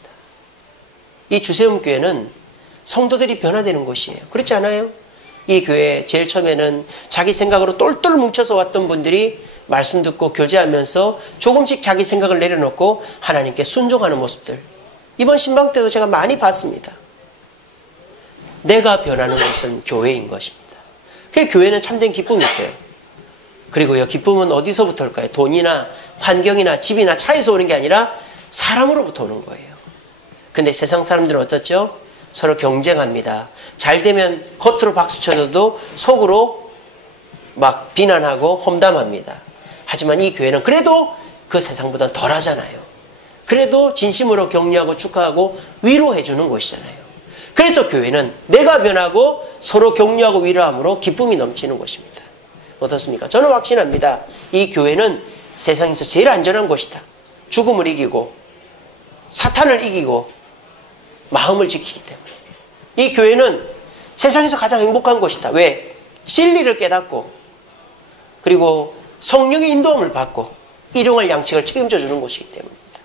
이 주세움 교회는 성도들이 변화되는 곳이에요. 그렇지 않아요? 이 교회 제일 처음에는 자기 생각으로 똘똘 뭉쳐서 왔던 분들이 말씀 듣고 교제하면서 조금씩 자기 생각을 내려놓고 하나님께 순종하는 모습들. 이번 신방 때도 제가 많이 봤습니다. 내가 변하는 곳은 교회인 것입니다. 그 교회는 참된 기쁨이 있어요. 그리고요, 기쁨은 어디서부터 올까요? 돈이나 환경이나 집이나 차에서 오는 게 아니라 사람으로부터 오는 거예요. 근데 세상 사람들은 어떻죠? 서로 경쟁합니다. 잘 되면 겉으로 박수 쳐줘도 속으로 막 비난하고 험담합니다. 하지만 이 교회는 그래도 그 세상보다 덜 하잖아요. 그래도 진심으로 격려하고 축하하고 위로해주는 곳이잖아요. 그래서 교회는 내가 변하고 서로 격려하고 위로함으로 기쁨이 넘치는 곳입니다. 어떻습니까? 저는 확신합니다. 이 교회는 세상에서 제일 안전한 곳이다. 죽음을 이기고 사탄을 이기고 마음을 지키기 때문에 이 교회는 세상에서 가장 행복한 곳이다. 왜? 진리를 깨닫고 그리고 성령의 인도함을 받고 일용할 양식을 책임져 주는 곳이기 때문입니다.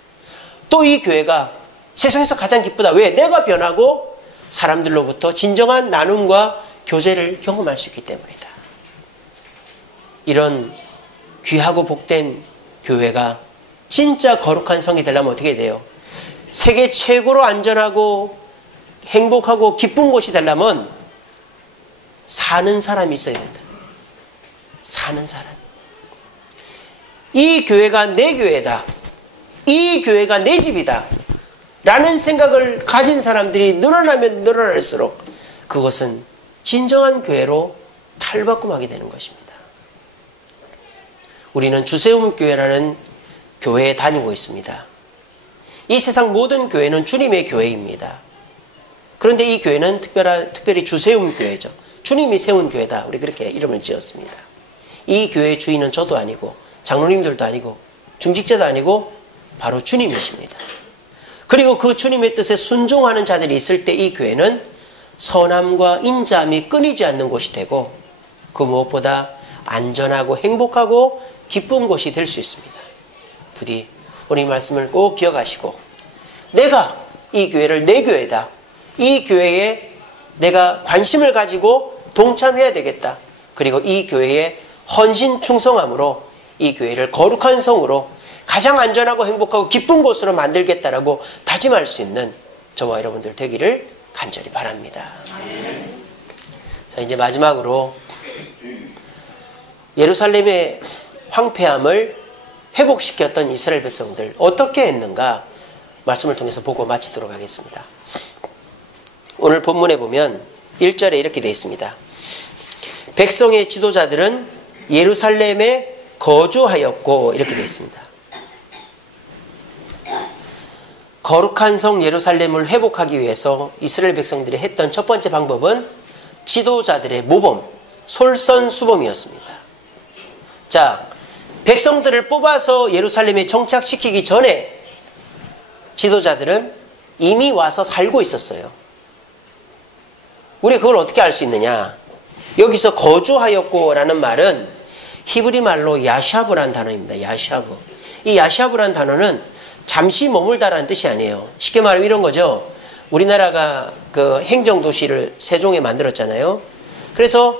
또 이 교회가 세상에서 가장 기쁘다. 왜? 내가 변하고 사람들로부터 진정한 나눔과 교제를 경험할 수 있기 때문이다. 이런 귀하고 복된 교회가 진짜 거룩한 성이 되려면 어떻게 돼요? 세계 최고로 안전하고 행복하고 기쁜 곳이 되려면 사는 사람이 있어야 된다. 사는 사람. 이 교회가 내 교회다. 이 교회가 내 집이다. 라는 생각을 가진 사람들이 늘어나면 늘어날수록 그것은 진정한 교회로 탈바꿈하게 되는 것입니다. 우리는 주세움 교회라는 교회에 다니고 있습니다. 이 세상 모든 교회는 주님의 교회입니다. 그런데 이 교회는 특별히 주세움 교회죠. 주님이 세운 교회다. 우리 그렇게 이름을 지었습니다. 이 교회의 주인은 저도 아니고 장로님들도 아니고 중직자도 아니고 바로 주님이십니다. 그리고 그 주님의 뜻에 순종하는 자들이 있을 때 이 교회는 선함과 인자함이 끊이지 않는 곳이 되고 그 무엇보다 안전하고 행복하고 기쁜 곳이 될 수 있습니다. 부디 오늘 이 말씀을 꼭 기억하시고 내가 이 교회를 내 교회다. 이 교회에 내가 관심을 가지고 동참해야 되겠다. 그리고 이 교회에 헌신 충성함으로 이 교회를 거룩한 성으로 가장 안전하고 행복하고 기쁜 곳으로 만들겠다라고 다짐할 수 있는 저와 여러분들 되기를 간절히 바랍니다. 자, 이제 마지막으로 예루살렘의 황폐함을 회복시켰던 이스라엘 백성들 어떻게 했는가 말씀을 통해서 보고 마치도록 하겠습니다. 오늘 본문에 보면 1절에 이렇게 되어 있습니다. 백성의 지도자들은 예루살렘에 거주하였고, 이렇게 되어 있습니다. 거룩한 성 예루살렘을 회복하기 위해서 이스라엘 백성들이 했던 첫 번째 방법은 지도자들의 모범, 솔선수범이었습니다. 자, 백성들을 뽑아서 예루살렘에 정착시키기 전에 지도자들은 이미 와서 살고 있었어요. 우리 그걸 어떻게 알 수 있느냐? 여기서 거주하였고 라는 말은 히브리 말로 야샤브라는 단어입니다. 야샤브. 이 야샤브라는 단어는 잠시 머물다라는 뜻이 아니에요. 쉽게 말하면 이런 거죠. 우리나라가 그 행정도시를 세종에 만들었잖아요. 그래서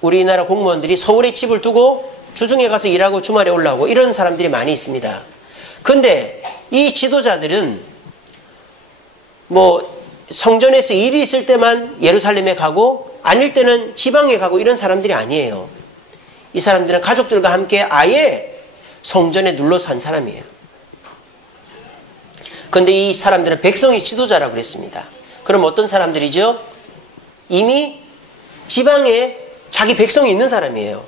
우리나라 공무원들이 서울에 집을 두고 주중에 가서 일하고 주말에 올라오고 이런 사람들이 많이 있습니다. 근데 이 지도자들은 뭐 성전에서 일이 있을 때만 예루살렘에 가고 아닐 때는 지방에 가고 이런 사람들이 아니에요. 이 사람들은 가족들과 함께 아예 성전에 눌러 산 사람이에요. 근데 이 사람들은 백성의 지도자라고 그랬습니다. 그럼 어떤 사람들이죠? 이미 지방에 자기 백성이 있는 사람이에요.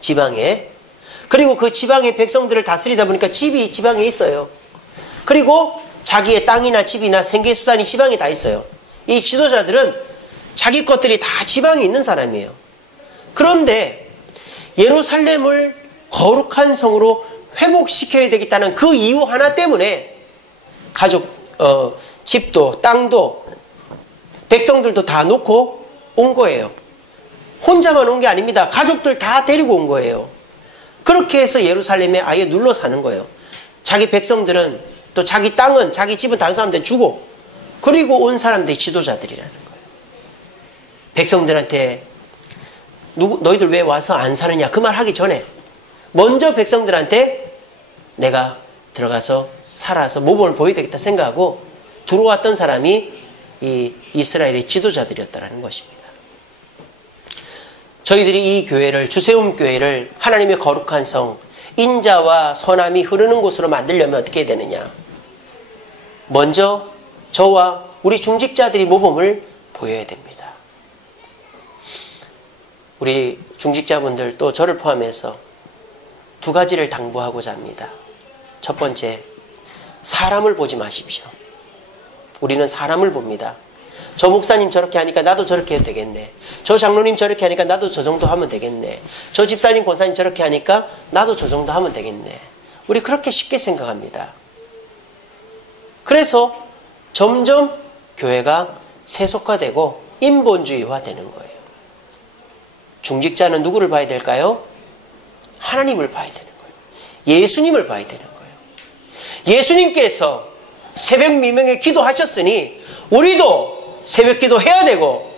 지방에. 그리고 그 지방의 백성들을 다스리다 보니까 집이 지방에 있어요. 그리고 자기의 땅이나 집이나 생계수단이 지방에 다 있어요. 이 지도자들은 자기 것들이 다 지방에 있는 사람이에요. 그런데 예루살렘을 거룩한 성으로 회복시켜야 되겠다는 그 이유 하나 때문에 가족, 집도 땅도 백성들도 다 놓고 온 거예요. 혼자만 온 게 아닙니다. 가족들 다 데리고 온 거예요. 그렇게 해서 예루살렘에 아예 눌러 사는 거예요. 자기 백성들은 또 자기 땅은 자기 집은 다른 사람한테 주고 그리고 온 사람들이 지도자들이라는 거예요. 백성들한테 너희들 왜 와서 안 사느냐 그 말 하기 전에 먼저 백성들한테 내가 들어가서 살아서 모범을 보여야 되겠다 생각하고 들어왔던 사람이 이 이스라엘의 지도자들이었다는 것입니다. 저희들이 이 교회를 주세움 교회를 하나님의 거룩한 성 인자와 선함이 흐르는 곳으로 만들려면 어떻게 해야 되느냐? 먼저 저와 우리 중직자들이 모범을 보여야 됩니다. 우리 중직자분들 또 저를 포함해서 두 가지를 당부하고자 합니다. 첫 번째, 사람을 보지 마십시오. 우리는 사람을 봅니다. 저 목사님 저렇게 하니까 나도 저렇게 해도 되겠네. 저 장로님 저렇게 하니까 나도 저 정도 하면 되겠네. 저 집사님 권사님 저렇게 하니까 나도 저 정도 하면 되겠네. 우리 그렇게 쉽게 생각합니다. 그래서 점점 교회가 세속화되고 인본주의화되는 거예요. 중직자는 누구를 봐야 될까요? 하나님을 봐야 되는 거예요. 예수님을 봐야 되는 거예요. 예수님께서 새벽 미명에 기도하셨으니 우리도 새벽 기도 해야 되고,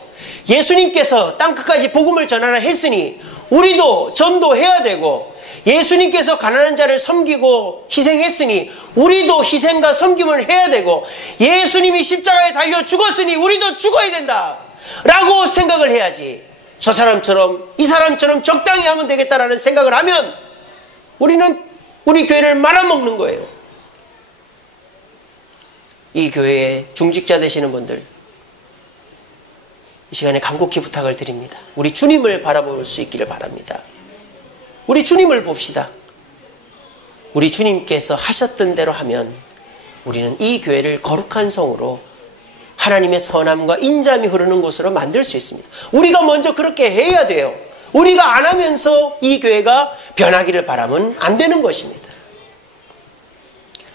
예수님께서 땅끝까지 복음을 전하라 했으니 우리도 전도해야 되고, 예수님께서 가난한 자를 섬기고 희생했으니 우리도 희생과 섬김을 해야 되고, 예수님이 십자가에 달려 죽었으니 우리도 죽어야 된다 라고 생각을 해야지, 저 사람처럼 이 사람처럼 적당히 하면 되겠다라는 생각을 하면 우리는 우리 교회를 말아먹는 거예요. 이 교회의 중직자 되시는 분들, 이 시간에 간곡히 부탁을 드립니다. 우리 주님을 바라볼 수 있기를 바랍니다. 우리 주님을 봅시다. 우리 주님께서 하셨던 대로 하면 우리는 이 교회를 거룩한 성으로 하나님의 선함과 인자함이 흐르는 곳으로 만들 수 있습니다. 우리가 먼저 그렇게 해야 돼요. 우리가 안 하면서 이 교회가 변하기를 바라면 안 되는 것입니다.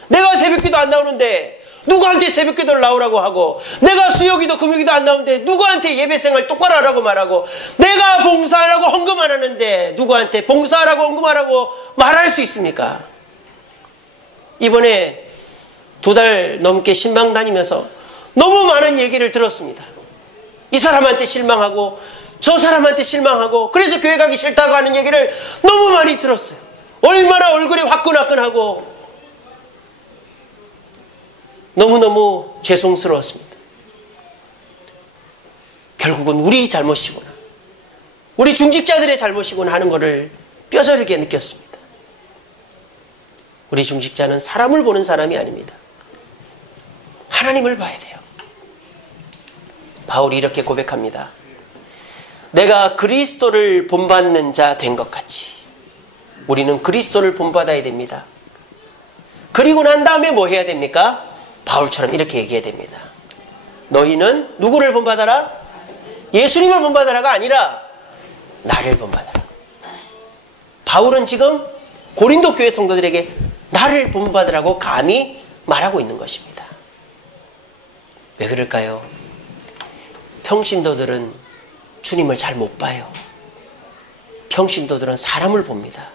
내가 새벽기도 안 나오는데 누구한테 새벽기도를 나오라고 하고, 내가 수요기도 금요기도 안 나오는데 누구한테 예배생활 똑바로 하라고 말하고, 내가 봉사하라고 헌금 안 하는데 누구한테 봉사하라고 헌금하라고 말할 수 있습니까? 이번에 2달 넘게 신방 다니면서 너무 많은 얘기를 들었습니다. 이 사람한테 실망하고 저 사람한테 실망하고 그래서 교회 가기 싫다고 하는 얘기를 너무 많이 들었어요. 얼마나 얼굴이 화끈화끈하고 너무너무 죄송스러웠습니다. 결국은 우리 잘못이구나, 우리 중직자들의 잘못이구나 하는 것을 뼈저리게 느꼈습니다. 우리 중직자는 사람을 보는 사람이 아닙니다. 하나님을 봐야 돼요. 바울이 이렇게 고백합니다. 내가 그리스도를 본받는 자 된 것 같이 우리는 그리스도를 본받아야 됩니다. 그리고 난 다음에 뭐 해야 됩니까? 바울처럼 이렇게 얘기해야 됩니다. 너희는 누구를 본받아라? 예수님을 본받아라가 아니라 나를 본받아라. 바울은 지금 고린도 교회 성도들에게 나를 본받으라고 감히 말하고 있는 것입니다. 왜 그럴까요? 평신도들은 주님을 잘 못 봐요. 평신도들은 사람을 봅니다.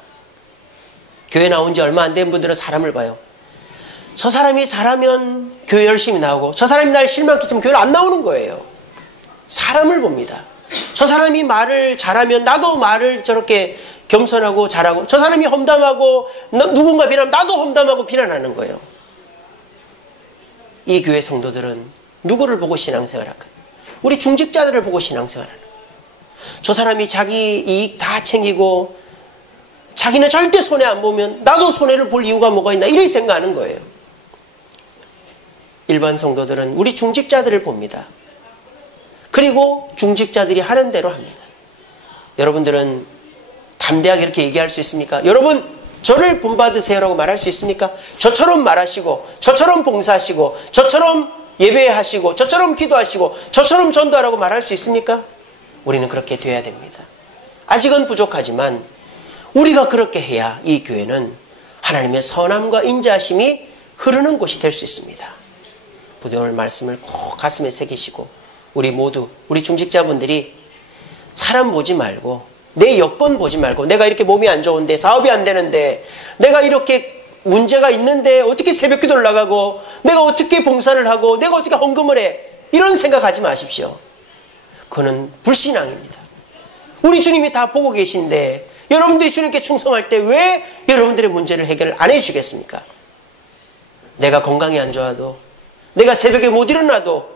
교회 나온 지 얼마 안 된 분들은 사람을 봐요. 저 사람이 잘하면 교회 열심히 나오고 저 사람이 날 실망시키면 교회를 안 나오는 거예요. 사람을 봅니다. 저 사람이 말을 잘하면 나도 말을 저렇게 겸손하고 잘하고 저 사람이 험담하고 누군가 비난하면 나도 험담하고 비난하는 거예요. 이 교회 성도들은 누구를 보고 신앙생활 할까요? 우리 중직자들을 보고 신앙생활 하는 거예요. 저 사람이 자기 이익 다 챙기고 자기는 절대 손해 안 보면 나도 손해를 볼 이유가 뭐가 있나 이렇게 생각하는 거예요. 일반 성도들은 우리 중직자들을 봅니다. 그리고 중직자들이 하는 대로 합니다. 여러분들은 담대하게 이렇게 얘기할 수 있습니까? 여러분 저를 본받으세요라고 말할 수 있습니까? 저처럼 말하시고 저처럼 봉사하시고 저처럼 예배하시고 저처럼 기도하시고 저처럼 전도하라고 말할 수 있습니까? 우리는 그렇게 돼야 됩니다. 아직은 부족하지만 우리가 그렇게 해야 이 교회는 하나님의 선함과 인자하심이 흐르는 곳이 될 수 있습니다. 부디 오늘 말씀을 꼭 가슴에 새기시고 우리 모두 우리 중직자분들이 사람 보지 말고 내 여건 보지 말고 내가 이렇게 몸이 안 좋은데 사업이 안 되는데 내가 이렇게 문제가 있는데 어떻게 새벽기도를 나가고 내가 어떻게 봉사를 하고 내가 어떻게 헌금을 해 이런 생각하지 마십시오. 그거는 불신앙입니다. 우리 주님이 다 보고 계신데 여러분들이 주님께 충성할 때 왜 여러분들의 문제를 해결 안 해주시겠습니까? 내가 건강이 안 좋아도 내가 새벽에 못 일어나도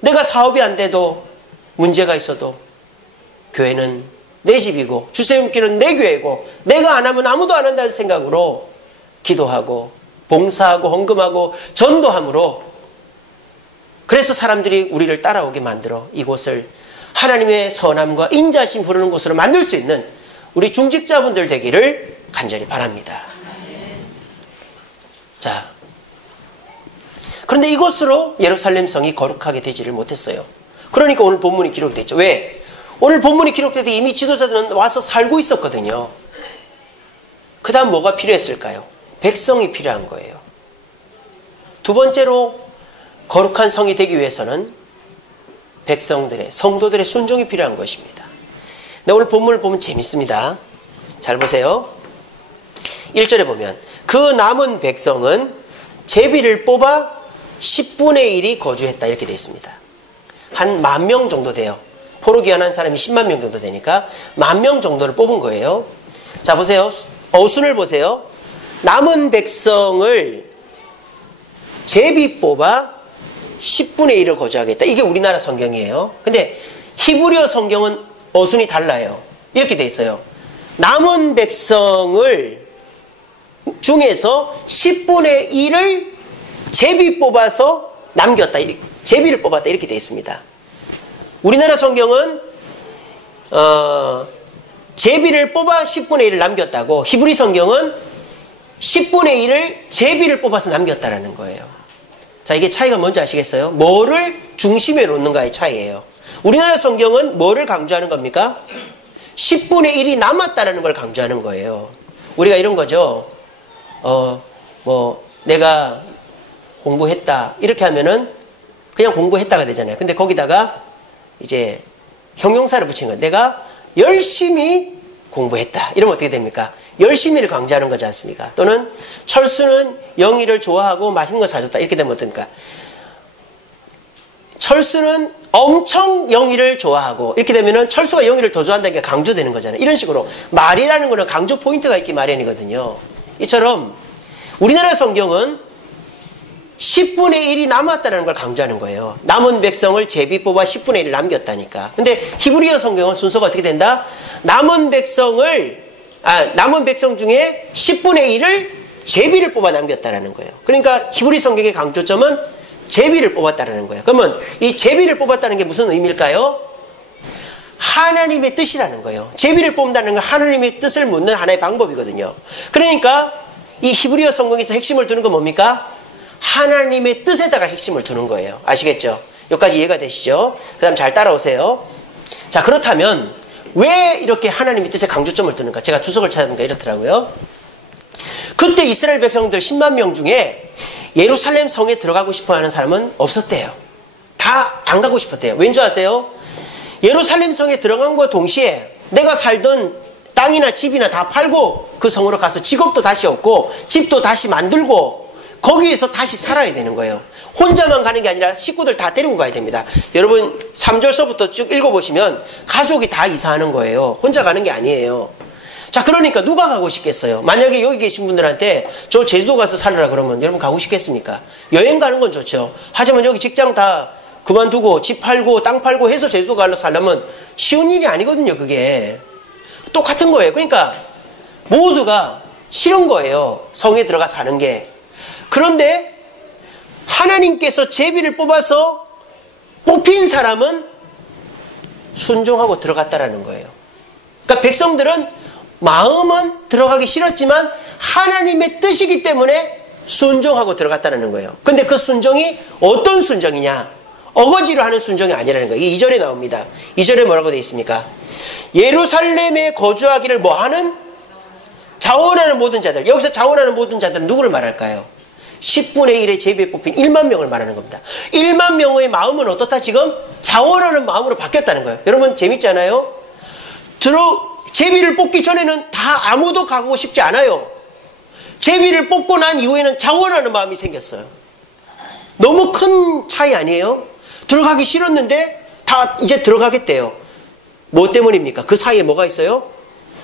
내가 사업이 안 돼도 문제가 있어도 교회는 내 집이고 주세움교회는 내 교회고 내가 안 하면 아무도 안 한다는 생각으로 기도하고 봉사하고 헌금하고 전도함으로 그래서 사람들이 우리를 따라오게 만들어 이곳을 하나님의 선함과 인자심 흐르는 곳으로 만들 수 있는 우리 중직자분들 되기를 간절히 바랍니다. 자, 그런데 이곳으로 예루살렘 성이 거룩하게 되지를 못했어요. 그러니까 오늘 본문이 기록되어 있죠. 왜? 오늘 본문이 기록될 때 이미 지도자들은 와서 살고 있었거든요. 그 다음 뭐가 필요했을까요? 백성이 필요한 거예요. 두 번째로 거룩한 성이 되기 위해서는 백성들의 성도들의 순종이 필요한 것입니다. 근데 오늘 본문을 보면 재밌습니다. 잘 보세요. 1절에 보면 그 남은 백성은 제비를 뽑아 10분의 1이 거주했다 이렇게 되어 있습니다. 한 10,000명 정도 돼요. 포로기환한 사람이 10만 명 정도 되니까 10,000명 정도를 뽑은 거예요. 자 보세요. 어순을 보세요. 남은 백성을 제비 뽑아 10분의 1을 거주하겠다. 이게 우리나라 성경이에요. 근데 히브리어 성경은 어순이 달라요. 이렇게 돼 있어요. 남은 백성을 중에서 10분의 1을 제비 뽑아서 남겼다. 제비를 뽑았다. 이렇게 돼 있습니다. 우리나라 성경은 제비를 뽑아 10분의 1을 남겼다고 히브리 성경은 10분의 1을 제비를 뽑아서 남겼다라는 거예요. 자, 이게 차이가 뭔지 아시겠어요? 뭐를 중심에 놓는가의 차이예요. 우리나라 성경은 뭐를 강조하는 겁니까? 10분의 1이 남았다라는 걸 강조하는 거예요. 우리가 이런 거죠. 내가 공부했다. 이렇게 하면은 그냥 공부했다가 되잖아요. 근데 거기다가 이제 형용사를 붙인 거예요. 내가 열심히 공부했다. 이러면 어떻게 됩니까? 열심히를 강조하는 거지 않습니까? 또는 철수는 영희를 좋아하고 맛있는 거 사줬다. 이렇게 되면 어떻습니까? 철수는 엄청 영희를 좋아하고 이렇게 되면은 철수가 영희를 더 좋아한다는 게 강조되는 거잖아요. 이런 식으로 말이라는 거는 강조 포인트가 있기 마련이거든요. 이처럼 우리나라 성경은 10분의 1이 남았다는 걸 강조하는 거예요. 남은 백성을 제비 뽑아 10분의 1을 남겼다니까. 근데 히브리어 성경은 순서가 어떻게 된다? 남은 백성 중에 10분의 1을 제비를 뽑아 남겼다라는 거예요. 그러니까 히브리 성경의 강조점은 제비를 뽑았다는 거예요. 그러면 이 제비를 뽑았다는 게 무슨 의미일까요? 하나님의 뜻이라는 거예요. 제비를 뽑는다는 건 하나님의 뜻을 묻는 하나의 방법이거든요. 그러니까 이 히브리어 성경에서 핵심을 두는 건 뭡니까? 하나님의 뜻에다가 핵심을 두는 거예요. 아시겠죠? 여기까지 이해가 되시죠? 그 다음 잘 따라오세요. 자, 그렇다면 왜 이렇게 하나님의 뜻에 강조점을 두는가? 제가 주석을 찾아보니까 이렇더라고요. 그때 이스라엘 백성들 10만 명 중에 예루살렘 성에 들어가고 싶어하는 사람은 없었대요. 다 안 가고 싶었대요. 왠 줄 아세요? 예루살렘 성에 들어간과 동시에 내가 살던 땅이나 집이나 다 팔고 그 성으로 가서 직업도 다시 얻고 집도 다시 만들고 거기에서 다시 살아야 되는 거예요. 혼자만 가는 게 아니라 식구들 다 데리고 가야 됩니다. 여러분 3절서부터 쭉 읽어보시면 가족이 다 이사하는 거예요. 혼자 가는 게 아니에요. 자, 그러니까 누가 가고 싶겠어요? 만약에 여기 계신 분들한테 저 제주도 가서 살으라 그러면 여러분 가고 싶겠습니까? 여행 가는 건 좋죠. 하지만 여기 직장 다 그만두고 집 팔고 땅 팔고 해서 제주도 가서 살려면 쉬운 일이 아니거든요. 그게 똑같은 거예요. 그러니까 모두가 싫은 거예요. 성에 들어가 사는 게. 그런데 하나님께서 제비를 뽑아서 뽑힌 사람은 순종하고 들어갔다라는 거예요. 그러니까 백성들은 마음은 들어가기 싫었지만 하나님의 뜻이기 때문에 순종하고 들어갔다는 거예요. 근데 그 순종이 어떤 순종이냐? 어거지로 하는 순종이 아니라는 거예요. 이 2절에 나옵니다. 2절에 뭐라고 되어 있습니까? 예루살렘에 거주하기를 뭐하는? 자원하는 모든 자들. 여기서 자원하는 모든 자들은 누구를 말할까요? 10분의 1의 제비에 뽑힌 1만 명을 말하는 겁니다. 1만 명의 마음은 어떻다? 지금 자원하는 마음으로 바뀌었다는 거예요. 여러분 재밌잖아요? 제비를 뽑기 전에는 다 아무도 가고 싶지 않아요. 제비를 뽑고 난 이후에는 자원하는 마음이 생겼어요. 너무 큰 차이 아니에요? 들어가기 싫었는데 다 이제 들어가겠대요. 뭐 때문입니까? 그 사이에 뭐가 있어요?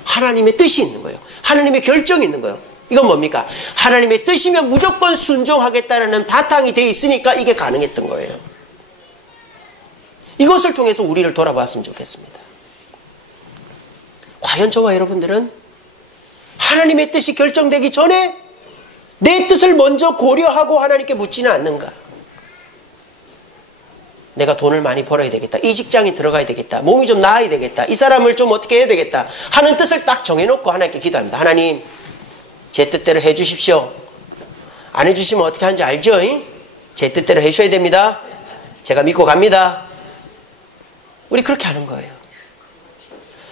하나님의 뜻이 있는 거예요. 하나님의 결정이 있는 거예요. 이건 뭡니까? 하나님의 뜻이면 무조건 순종하겠다는 바탕이 돼 있으니까 이게 가능했던 거예요. 이것을 통해서 우리를 돌아봤으면 좋겠습니다. 과연 저와 여러분들은 하나님의 뜻이 결정되기 전에 내 뜻을 먼저 고려하고 하나님께 묻지는 않는가? 내가 돈을 많이 벌어야 되겠다. 이 직장에 들어가야 되겠다. 몸이 좀 나아야 되겠다. 이 사람을 좀 어떻게 해야 되겠다. 하는 뜻을 딱 정해놓고 하나님께 기도합니다. 하나님, 제 뜻대로 해주십시오. 안 해주시면 어떻게 하는지 알죠? 제 뜻대로 해주셔야 됩니다. 제가 믿고 갑니다. 우리 그렇게 하는 거예요.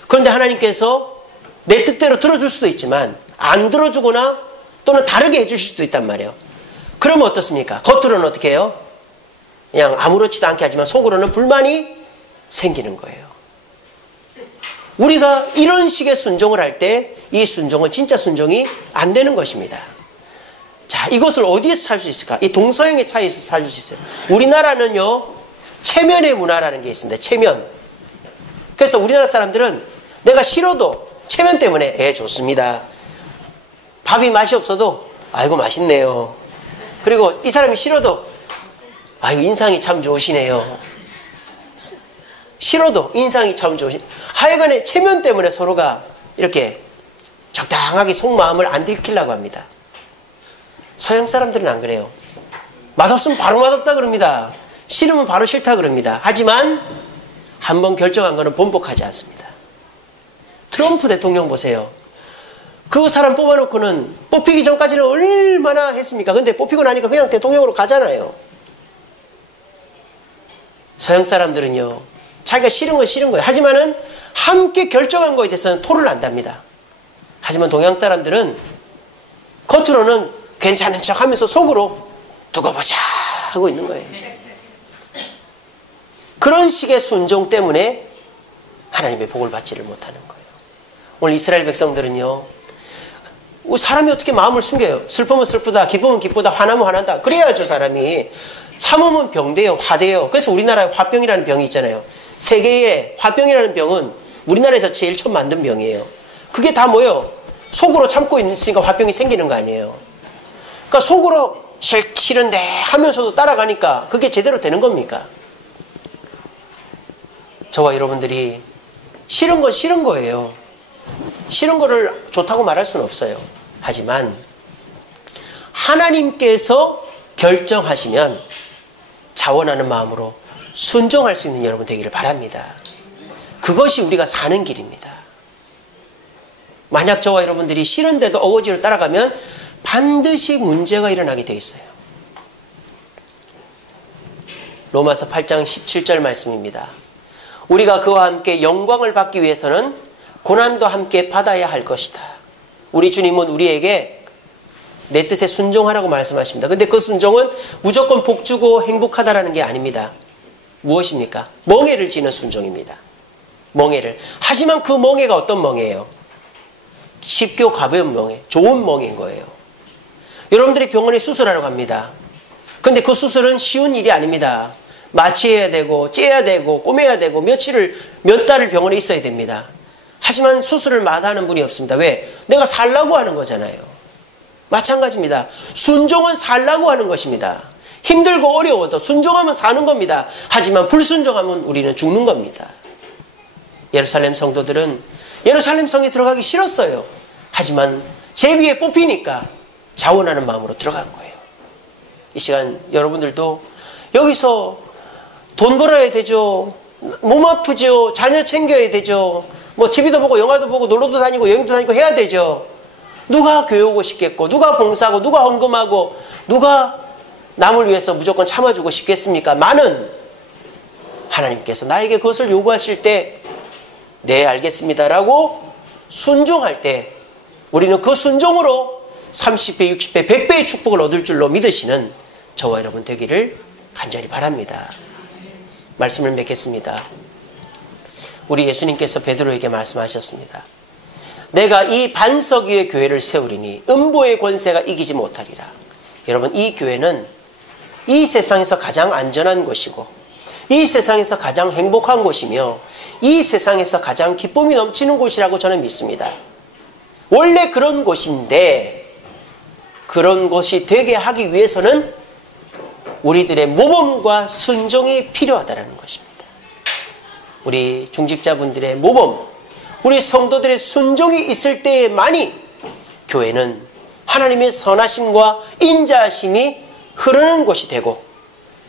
그런데 하나님께서 내 뜻대로 들어줄 수도 있지만 안 들어주거나 또는 다르게 해주실 수도 있단 말이에요. 그러면 어떻습니까? 겉으로는 어떻게 해요? 그냥 아무렇지도 않게 하지만 속으로는 불만이 생기는 거예요. 우리가 이런 식의 순종을 할 때 이 순종은 진짜 순종이 안 되는 것입니다. 자, 이것을 어디에서 찾을 수 있을까? 이 동서양의 차이에서 찾을 수 있어요. 우리나라는요, 체면의 문화라는 게 있습니다. 체면. 그래서 우리나라 사람들은 내가 싫어도 체면 때문에 좋습니다. 밥이 맛이 없어도 아이고 맛있네요. 그리고 이 사람이 싫어도 아이고 인상이 참 좋으시네요. 싫어도 인상이 참 좋으시네요. 하여간에 체면 때문에 서로가 이렇게 적당하게 속마음을 안 들키려고 합니다. 서양 사람들은 안 그래요. 맛없으면 바로 맛없다 그럽니다. 싫으면 바로 싫다 그럽니다. 하지만 한번 결정한 거는 번복하지 않습니다. 트럼프 대통령 보세요. 그 사람 뽑아놓고는 뽑히기 전까지는 얼마나 했습니까? 근데 뽑히고 나니까 그냥 대통령으로 가잖아요. 서양 사람들은요, 자기가 싫은 건 싫은 거예요. 하지만은 함께 결정한 거에 대해서는 토를 안답니다. 하지만 동양 사람들은 겉으로는 괜찮은 척 하면서 속으로 두고 보자 하고 있는 거예요. 그런 식의 순종 때문에 하나님의 복을 받지를 못하는 거예요. 오늘 이스라엘 백성들은요, 사람이 어떻게 마음을 숨겨요? 슬프면 슬프다, 기쁘면 기쁘다, 화나면 화난다. 그래야죠, 사람이. 참으면 병돼요, 화돼요. 그래서 우리나라에 화병이라는 병이 있잖아요. 세계에 화병이라는 병은 우리나라에서 제일 처음 만든 병이에요. 그게 다 뭐예요? 속으로 참고 있으니까 화병이 생기는 거 아니에요. 그러니까 속으로 싫은데 하면서도 따라가니까 그게 제대로 되는 겁니까? 저와 여러분들이 싫은 건 싫은 거예요. 싫은 거를 좋다고 말할 수는 없어요. 하지만 하나님께서 결정하시면 자원하는 마음으로 순종할 수 있는 여러분 되기를 바랍니다. 그것이 우리가 사는 길입니다. 만약 저와 여러분들이 싫은데도 어거지로 따라가면 반드시 문제가 일어나게 되어 있어요. 로마서 8장 17절 말씀입니다. 우리가 그와 함께 영광을 받기 위해서는 고난도 함께 받아야 할 것이다. 우리 주님은 우리에게 내 뜻에 순종하라고 말씀하십니다. 근데 그 순종은 무조건 복주고 행복하다라는 게 아닙니다. 무엇입니까? 멍해를 지는 순종입니다. 멍해를. 하지만 그 멍해가 어떤 멍해예요? 쉽고 가벼운 멍해, 좋은 멍해인 거예요. 여러분들이 병원에 수술하러 갑니다. 근데 그 수술은 쉬운 일이 아닙니다. 마취해야 되고 째야 되고 꼬매야 되고 몇 달을 병원에 있어야 됩니다. 하지만 수술을 마다하는 분이 없습니다. 왜? 내가 살라고 하는 거잖아요. 마찬가지입니다. 순종은 살라고 하는 것입니다. 힘들고 어려워도 순종하면 사는 겁니다. 하지만 불순종하면 우리는 죽는 겁니다. 예루살렘 성도들은 예루살렘 성에 들어가기 싫었어요. 하지만 제비에 뽑히니까 자원하는 마음으로 들어간 거예요. 이 시간 여러분들도 여기서 돈 벌어야 되죠. 몸 아프죠. 자녀 챙겨야 되죠. 뭐 TV도 보고 영화도 보고 놀러도 다니고 여행도 다니고 해야 되죠. 누가 교회 오고 싶겠고 누가 봉사하고 누가 헌금하고 누가 남을 위해서 무조건 참아주고 싶겠습니까? 많은 하나님께서 나에게 그것을 요구하실 때 네 알겠습니다라고 순종할 때 우리는 그 순종으로 30배, 60배, 100배의 축복을 얻을 줄로 믿으시는 저와 여러분 되기를 간절히 바랍니다. 말씀을 맺겠습니다. 우리 예수님께서 베드로에게 말씀하셨습니다. 내가 이 반석 위에 교회를 세우리니 음부의 권세가 이기지 못하리라. 여러분, 이 교회는 이 세상에서 가장 안전한 곳이고 이 세상에서 가장 행복한 곳이며 이 세상에서 가장 기쁨이 넘치는 곳이라고 저는 믿습니다. 원래 그런 곳인데 그런 곳이 되게 하기 위해서는 우리들의 모범과 순종이 필요하다는 것입니다. 우리 중직자분들의 모범, 우리 성도들의 순종이 있을 때만이 교회는 하나님의 선하심과 인자하심이 흐르는 곳이 되고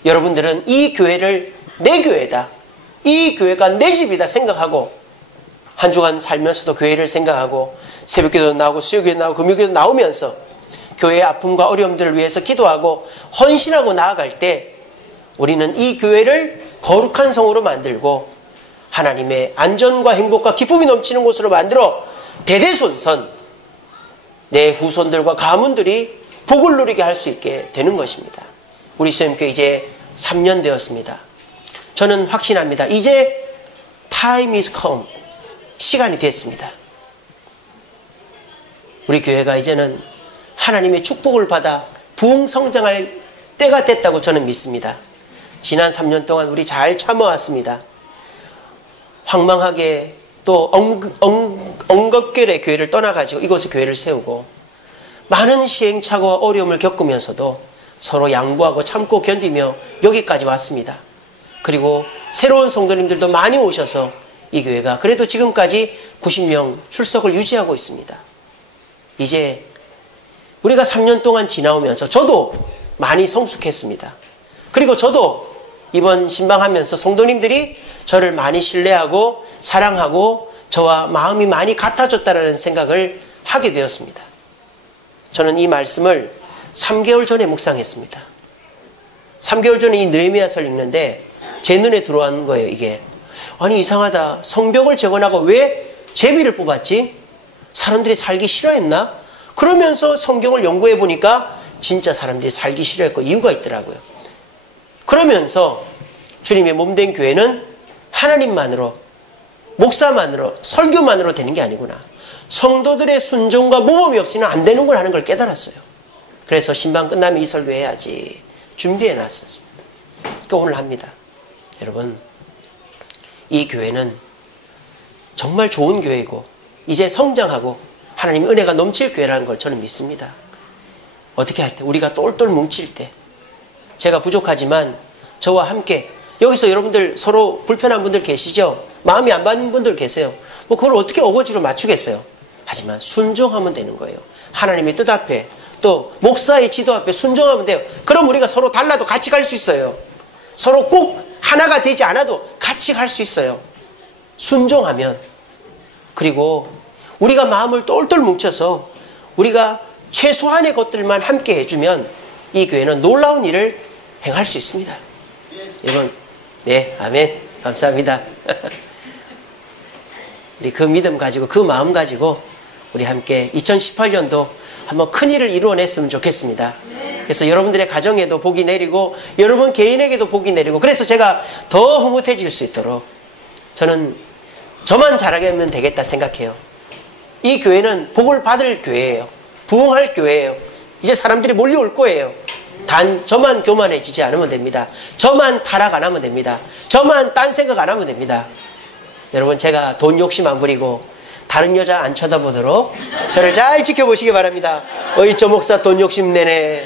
여러분들은 이 교회를 내 교회다, 이 교회가 내 집이다 생각하고 한 주간 살면서도 교회를 생각하고 새벽기도 나오고 수요기도 나오고 금요기도 나오면서 교회의 아픔과 어려움들을 위해서 기도하고 헌신하고 나아갈 때 우리는 이 교회를 거룩한 성으로 만들고 하나님의 안전과 행복과 기쁨이 넘치는 곳으로 만들어 대대손손 내 후손들과 가문들이 복을 누리게 할 수 있게 되는 것입니다. 우리 수염교회 이제 3년 되었습니다. 저는 확신합니다. 이제 time is come. 시간이 됐습니다. 우리 교회가 이제는 하나님의 축복을 받아 부흥성장할 때가 됐다고 저는 믿습니다. 지난 3년 동안 우리 잘 참아왔습니다. 황망하게 또 엉겁결에 교회를 떠나가지고 이곳에 교회를 세우고 많은 시행착오와 어려움을 겪으면서도 서로 양보하고 참고 견디며 여기까지 왔습니다. 그리고 새로운 성도님들도 많이 오셔서 이 교회가 그래도 지금까지 90명 출석을 유지하고 있습니다. 이제 우리가 3년 동안 지나오면서 저도 많이 성숙했습니다. 그리고 저도 이번 신방하면서 성도님들이 저를 많이 신뢰하고 사랑하고 저와 마음이 많이 같아졌다는 생각을 하게 되었습니다. 저는 이 말씀을 3개월 전에 묵상했습니다. 3개월 전에 이 느헤미야서를 읽는데 제 눈에 들어온 거예요. 이게 아니 이상하다. 성벽을 재건하고 왜 제비를 뽑았지? 사람들이 살기 싫어했나? 그러면서 성경을 연구해 보니까 진짜 사람들이 살기 싫어했고 이유가 있더라고요. 그러면서 주님의 몸된 교회는 하나님만으로 목사만으로 설교만으로 되는 게 아니구나. 성도들의 순종과 모범이 없이는 안 되는 걸 하는 걸 깨달았어요. 그래서 신방 끝나면 이 설교해야지 준비해 놨었습니다. 그러니까 오늘 합니다. 여러분, 이 교회는 정말 좋은 교회이고 이제 성장하고 하나님의 은혜가 넘칠 교회라는 걸 저는 믿습니다. 어떻게 할 때? 우리가 똘똘 뭉칠 때. 제가 부족하지만 저와 함께 여기서 여러분들 서로 불편한 분들 계시죠? 마음이 안 받는 분들 계세요. 뭐 그걸 어떻게 어거지로 맞추겠어요? 하지만 순종하면 되는 거예요. 하나님의 뜻 앞에 또 목사의 지도 앞에 순종하면 돼요. 그럼 우리가 서로 달라도 같이 갈 수 있어요. 서로 꼭 하나가 되지 않아도 같이 갈 수 있어요. 순종하면. 그리고 우리가 마음을 똘똘 뭉쳐서 우리가 최소한의 것들만 함께 해주면 이 교회는 놀라운 일을 행할 수 있습니다. 여러분, 네, 아멘. 감사합니다. 우리 그 믿음 가지고, 그 마음 가지고 우리 함께 2018년도 한번 큰 일을 이루어냈으면 좋겠습니다. 그래서 여러분들의 가정에도 복이 내리고 여러분 개인에게도 복이 내리고, 그래서 제가 더 흐뭇해질 수 있도록 저는 저만 잘하면 되겠다 생각해요. 이 교회는 복을 받을 교회예요. 부흥할 교회예요. 이제 사람들이 몰려올 거예요. 단 저만 교만해지지 않으면 됩니다. 저만 타락 안 하면 됩니다. 저만 딴 생각 안 하면 됩니다. 여러분, 제가 돈 욕심 안 부리고 다른 여자 안 쳐다보도록 저를 잘 지켜보시기 바랍니다. 어이, 저 목사 돈 욕심 내네.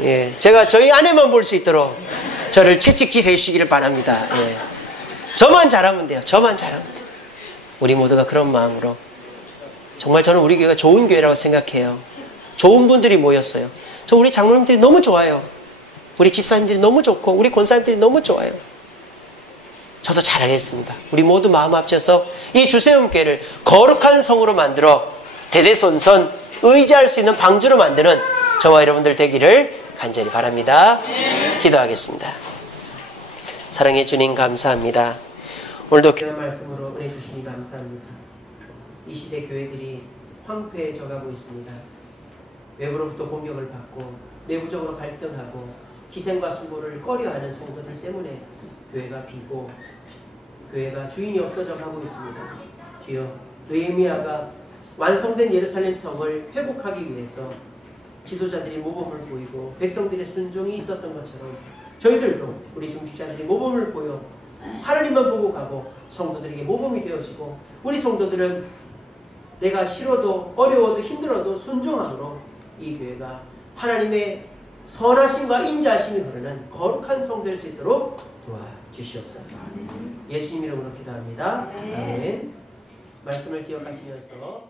예, 제가 저희 아내만 볼 수 있도록 저를 채찍질 해주시기를 바랍니다. 예. 저만 잘하면 돼요. 저만 잘하면 돼요. 우리 모두가 그런 마음으로, 정말 저는 우리 교회가 좋은 교회라고 생각해요. 좋은 분들이 모였어요. 저 우리 장로님들이 너무 좋아요. 우리 집사님들이 너무 좋고 우리 권사님들이 너무 좋아요. 저도 잘하겠습니다. 우리 모두 마음 합쳐서 이 주세움 교회를 거룩한 성으로 만들어 대대손손 의지할 수 있는 방주로 만드는 저와 여러분들 되기를 간절히 바랍니다. 기도하겠습니다. 사랑해 주님, 감사합니다. 오늘도 귀한 말씀으로 은혜 주시니 감사합니다. 이 시대 교회들이 황폐해져 가고 있습니다. 외부로부터 공격을 받고 내부적으로 갈등하고 희생과 수고를 꺼려하는 성도들 때문에 교회가 비고 교회가 주인이 없어져 가고 있습니다. 주여, 느헤미야가 완성된 예루살렘 성을 회복하기 위해서 지도자들이 모범을 보이고 백성들의 순종이 있었던 것처럼 저희들도 우리 중직자들이 모범을 보여 하나님만 보고 가고 성도들에게 모범이 되어지고, 우리 성도들은 내가 싫어도 어려워도 힘들어도 순종함으로 이 교회가 하나님의 선하심과 인자하심이 흐르는 거룩한 성 될 수 있도록 도와주시옵소서. 예수님 이름으로 기도합니다. 아멘. 말씀을 기억하시면서